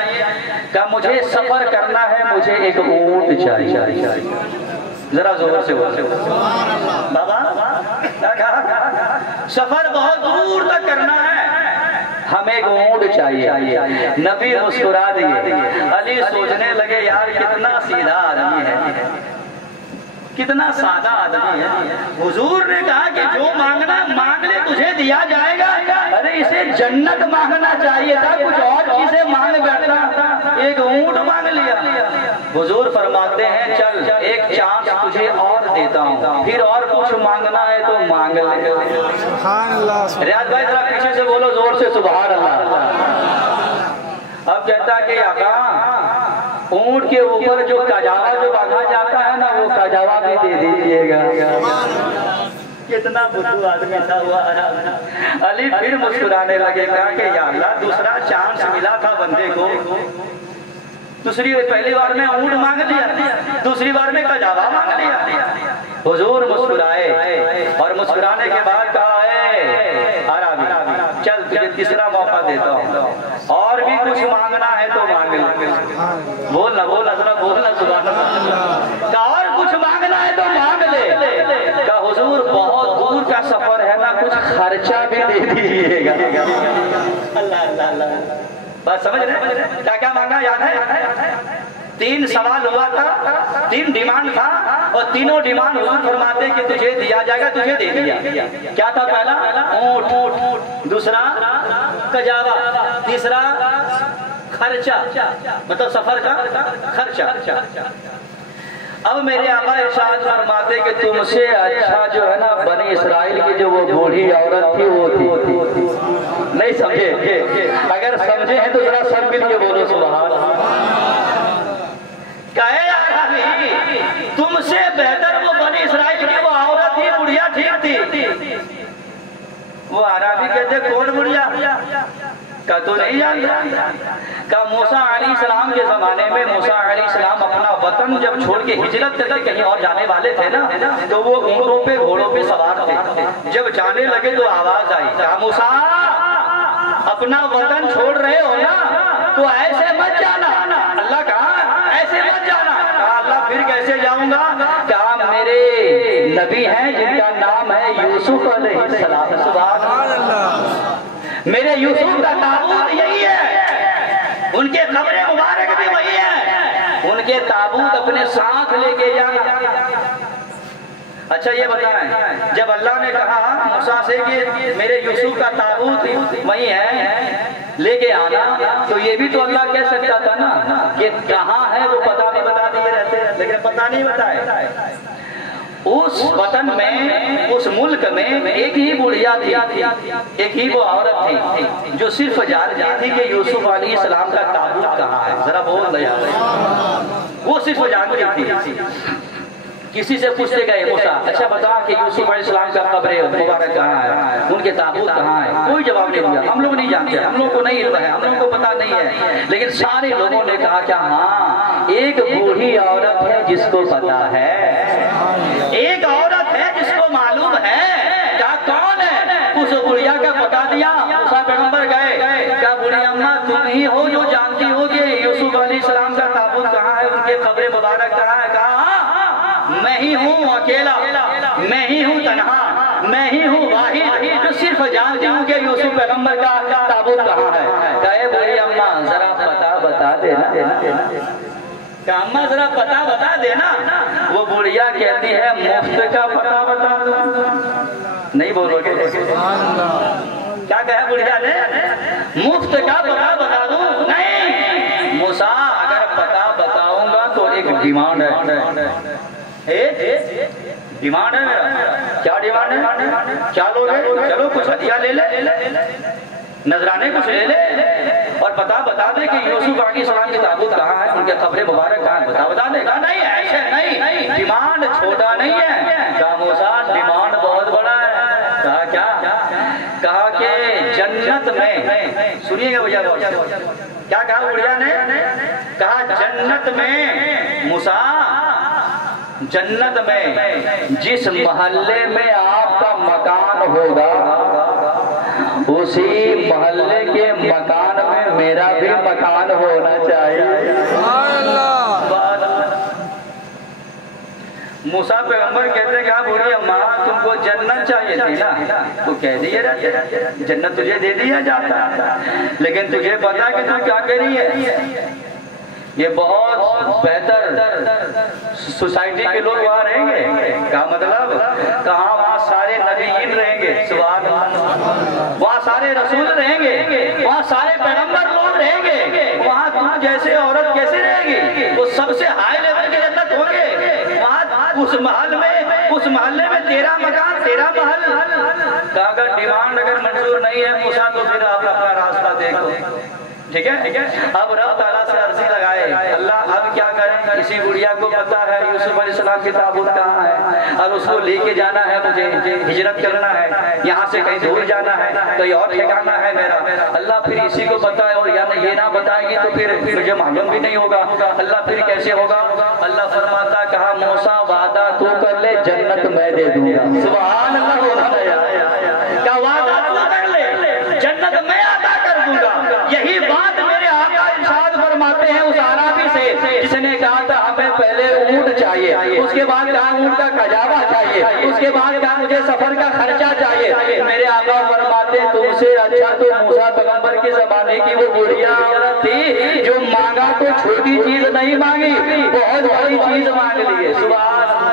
کہا مجھے سفر کرنا ہے، مجھے ایک اونٹ چاہیے۔ ذرا زور سے بولو بابا، کیا کہا؟ سفر بہت دور تک کرنا ہے، ہمیں ایک اونٹ چاہیے۔ نبی مسکرا دیے۔ علی سوچنے لگے یار کتنا سیدھا آدمی ہے، کتنا سادہ آدمی ہے۔ حضور نے کہا کہ جو مانگنا مانگ لے، تجھے دیا جائے گا۔ ارے اسے جنت مانگنا چاہیے تھا، کچھ اور چیزیں مانگ بیٹھا، ایک اونٹ مانگ لیا۔ حضور فرماتے ہیں چل ایک چانس تجھے اور دیتا ہوں، پھر اور کچھ مانگنا ہے تو مانگ لے۔ سبحان اللہ۔ ریاض بھائی ذرا پیچھے سے بولو زور سے سبحان اللہ۔ اب کہتا کہ آقا اونٹ کے اوپر جو کجاوا جو باندھا جاتا ہے نا، وہ کجاوا بھی دے دیجیے گا۔ کتنا بدو آدمی تھا ہوا۔ علی پھر مسکرانے لگے، کہا کہ یا اللہ دوسرا چانس ملا تھا بندے کو، پہلی بار میں اونٹ مانگ لیا، دوسری بار میں کجاوا مانگ لیا۔ حضور مسکرائے اور مسکرانے کے بعد کہا ہے عربی چل تجھے تیسرا موقع دیتا ہوں، اور بھی کچھ مانگنا ہے تو مانگ لے۔ بولنا بولنا ذرا بولنا سبحان اللہ۔ کہا اور کچھ مانگنا ہے تو مانگ لے۔ کہا حضور بہت دور کا سفر ہے نا، کچھ خرچہ بھی دے دیجیے گا۔ اللہ اللہ اللہ، بس سمجھ رہے کیا کیا مانگا یاد ہے؟ 3 سوال ہوا تھا، 3 ڈیمانڈ تھا، اور تینوں ڈیمانڈ حضور فرماتے کہ تجھے دیا جائے گا، تجھے دے دیا۔ کیا تھا؟ پہلا اونٹ، دوسرا کجاوا، تیسرا خرچہ، مطلب سفر کا خرچہ۔ اب میرے آقا ارشاد فرماتے کہ تم سے اچھا جو ہے نا بنی اسرائیل کی جو وہ بوڑھی عورت تھی وہ تھی۔ نہیں سمجھے؟ اگر سمجھے ہیں تو ذرا سب مل کے بولو سبحان اللہ۔ کہے عربی تم سے بہتر وہ بنی اسرائیل کی وہ عورت تھی، بڑھیا ٹھیک تھی۔ وہ عربی کہتے کون بڑھیا؟ کہا تو نہیں جانتا؟ کہا موسیٰ علیہ السلام کے زمانے میں موسیٰ علیہ السلام اپنا وطن جب چھوڑ کے ہجرت کرتے کہیں اور جانے والے تھے نا، تو وہ اونٹوں پہ گھوڑوں پہ سوار تھے۔ جب جانے لگے تو آواز آئی، کہا موسیٰ اپنا وطن چھوڑ رہے ہو نا تو ایسے مت جانا۔ اللہ کہا ایسے مت جانا۔ کہا اللہ پھر کیسے جاؤں گا؟ کہا میرے نبی ہیں جن کا نام ہے یوسف علیہ السلام، سبحان اللہ، میرے یوسف کا تابوت یہی ہے، ان کے قبر مبارک بھی وہی ہے، ان کے تابوت اپنے ساتھ لے کے جانا۔ اچھا یہ بتائیں جب اللہ نے کہا موسیٰ سے کہ میرے یوسف کا تابوت وہی ہے لے کے آنا، تو یہ بھی تو اللہ کہہ سکتا تھا نا کہ کہاں ہے وہ پتہ نہیں بتا دیے رہتے، لیکن پتہ نہیں بتائے۔ اس وطن میں اس ملک میں ایک ہی بڑھیا تھی، ایک ہی وہ عورت تھی جو صرف جانتی تھی کہ یوسف علیہ السلام کا تابوت کہاں ہے۔ ذرا بول رہے وہ صرف جانتی تھی۔ کسی سے پوچھتے گئے موسیٰ اچھا بتا کہ یوسف علیہ السلام کا قبر مبارک کہاں ہے، ان کے تابوت کہاں ہے؟ کوئی جواب نہیں دیا، ہم لوگ نہیں جانتے، ہم لوگ کو نہیں علم ہے، ہم لوگ کو پتا نہیں ہے۔ لیکن سارے لوگوں نے کہا کہ ہاں ایک بوڑھی عورت ہے جس کو پتا ہے، ایک عورت ہے جس کو معلوم ہے۔ کہا کون ہے؟ اس بڑھیا کا بتا دیا۔ موسیٰ پیغمبر گئے، کہا بڑھی اماں تم ہی ہو جو جانتی ہو کہ یوسف علیہ السلام کا تابوت کہاں ہے، ان کے قبر مبارک کہاں ہے؟ کہا میں ہی ہوں اکیلا، میں ہی ہوں تنہا، میں ہی ہوں واحد جو صرف جانتی ہوں کہ یوسف پیغمبر کا تابوت کہاں ہے۔ کہے بڑھی اماں ذرا پتہ بتا دینا، کہ اماں ذرا پتہ بتا دینا۔ وہ بڑھیا کہتی ہے مفت کا پتہ بتا دو۔ نہیں بولو گے؟ کیا کہا بڑھیا نے؟ مفت کا پتہ بتا دوں؟ نہیں موسیٰ اگر پتہ بتاؤں گا تو ایک ڈیمانڈ ہے، ڈیمانڈ ہے میرا۔ کیا ڈیمانڈ ہے؟ کیا لوگ ہیں؟ چلو کچھ ہدیہ لے لے، نذرانے کچھ لے لے، اور بتا دے کہ یوسف علیہ السلام کی تابوت کہاں ہے، ان کے قبر مبارک کہاں ہے، بتا دے گا۔ نہیں ایسے نہیں، ڈیمانڈ چھوٹا نہیں ہے۔ کہا موسیٰ ڈیمانڈ بہت بڑا ہے۔ کہا کیا؟ کہا کہ جنت میں، سنیے گا بھیا کیا کہا بڑھیا نے؟ کہا جنت میں موسیٰ جنت میں جس محلے میں آپ کا مکان ہوگا اسی محلے کے مکان میں میرا بھی مکان ہونا چاہیے۔ موسیٰ پیغمبر کہتے ہیں کہ بوڑھی اماں تم کو جنت چاہیے تھی نا، تو کہہ دیے رہتے جنت تجھے دے دیا جاتا، لیکن تجھے پتا کہ تم کیا کر رہی ہے؟ یہ بہت بہتر سوسائٹی کے لوگ وہاں رہیں گے، کیا مطلب؟ کہاں وہاں سارے نبیین رہیں گے، سبحان اللہ، وہاں سارے رسول رہیں گے، وہاں سارے پیغمبر لوگ رہیں گے، وہاں تم جیسے عورت کیسے رہے گی؟ وہ سب سے ہائی لیول کے جنت ہوں گے، وہاں اس محلے میں تیرا مکان تیرا محل۔ اگر ڈیمانڈ اگر منظور نہیں ہے موسیٰ تو پھر آپ اپنا راستہ دیکھو، ٹھیک ہے؟ اب رب تعالیٰ سے عرضی لگائے اللہ اب کیا کریں؟ اسی گڑیا کو پتا ہے یوسف علیہ السلام کی تابوت کہاں ہے اور اس کو لے کے جانا ہے، مجھے ہجرت کرنا ہے، یہاں سے کہیں دور جانا ہے، کہیں اور ٹھکانا ہے میرا۔ اللہ پھر اسی کو پتا ہے اور یہ نہ بتائے گی تو پھر مجھے معلوم بھی نہیں ہوگا، اللہ پھر کیسے ہوگا؟ اللہ فرماتا کہا موسیٰ وعدہ تو کر لے جنت میں دے دوں گا، سبحان اللہ، کیا وعدہ تو کر لے جنت میں عطا کر دوں گا۔ یہی بات میرے آقا ارشاد فرماتے ہیں اس عربی سے جس نے کہا تھا ہمیں پہلے اونٹ چاہیے، اس کے بعد کہا اونٹ کا کجاوا چاہیے، اس کے بعد کہا مجھے سفر کا خرچہ چاہیے۔ میرے آقا فرماتے تم سے اچھا تو موسیٰ پیغمبر کے زمانے کی وہ بڑھیا عورت تھی جو مانگا تو چھوٹی چیز نہیں مانگی، بہت بڑی چیز مانگ لی ہے، سبحان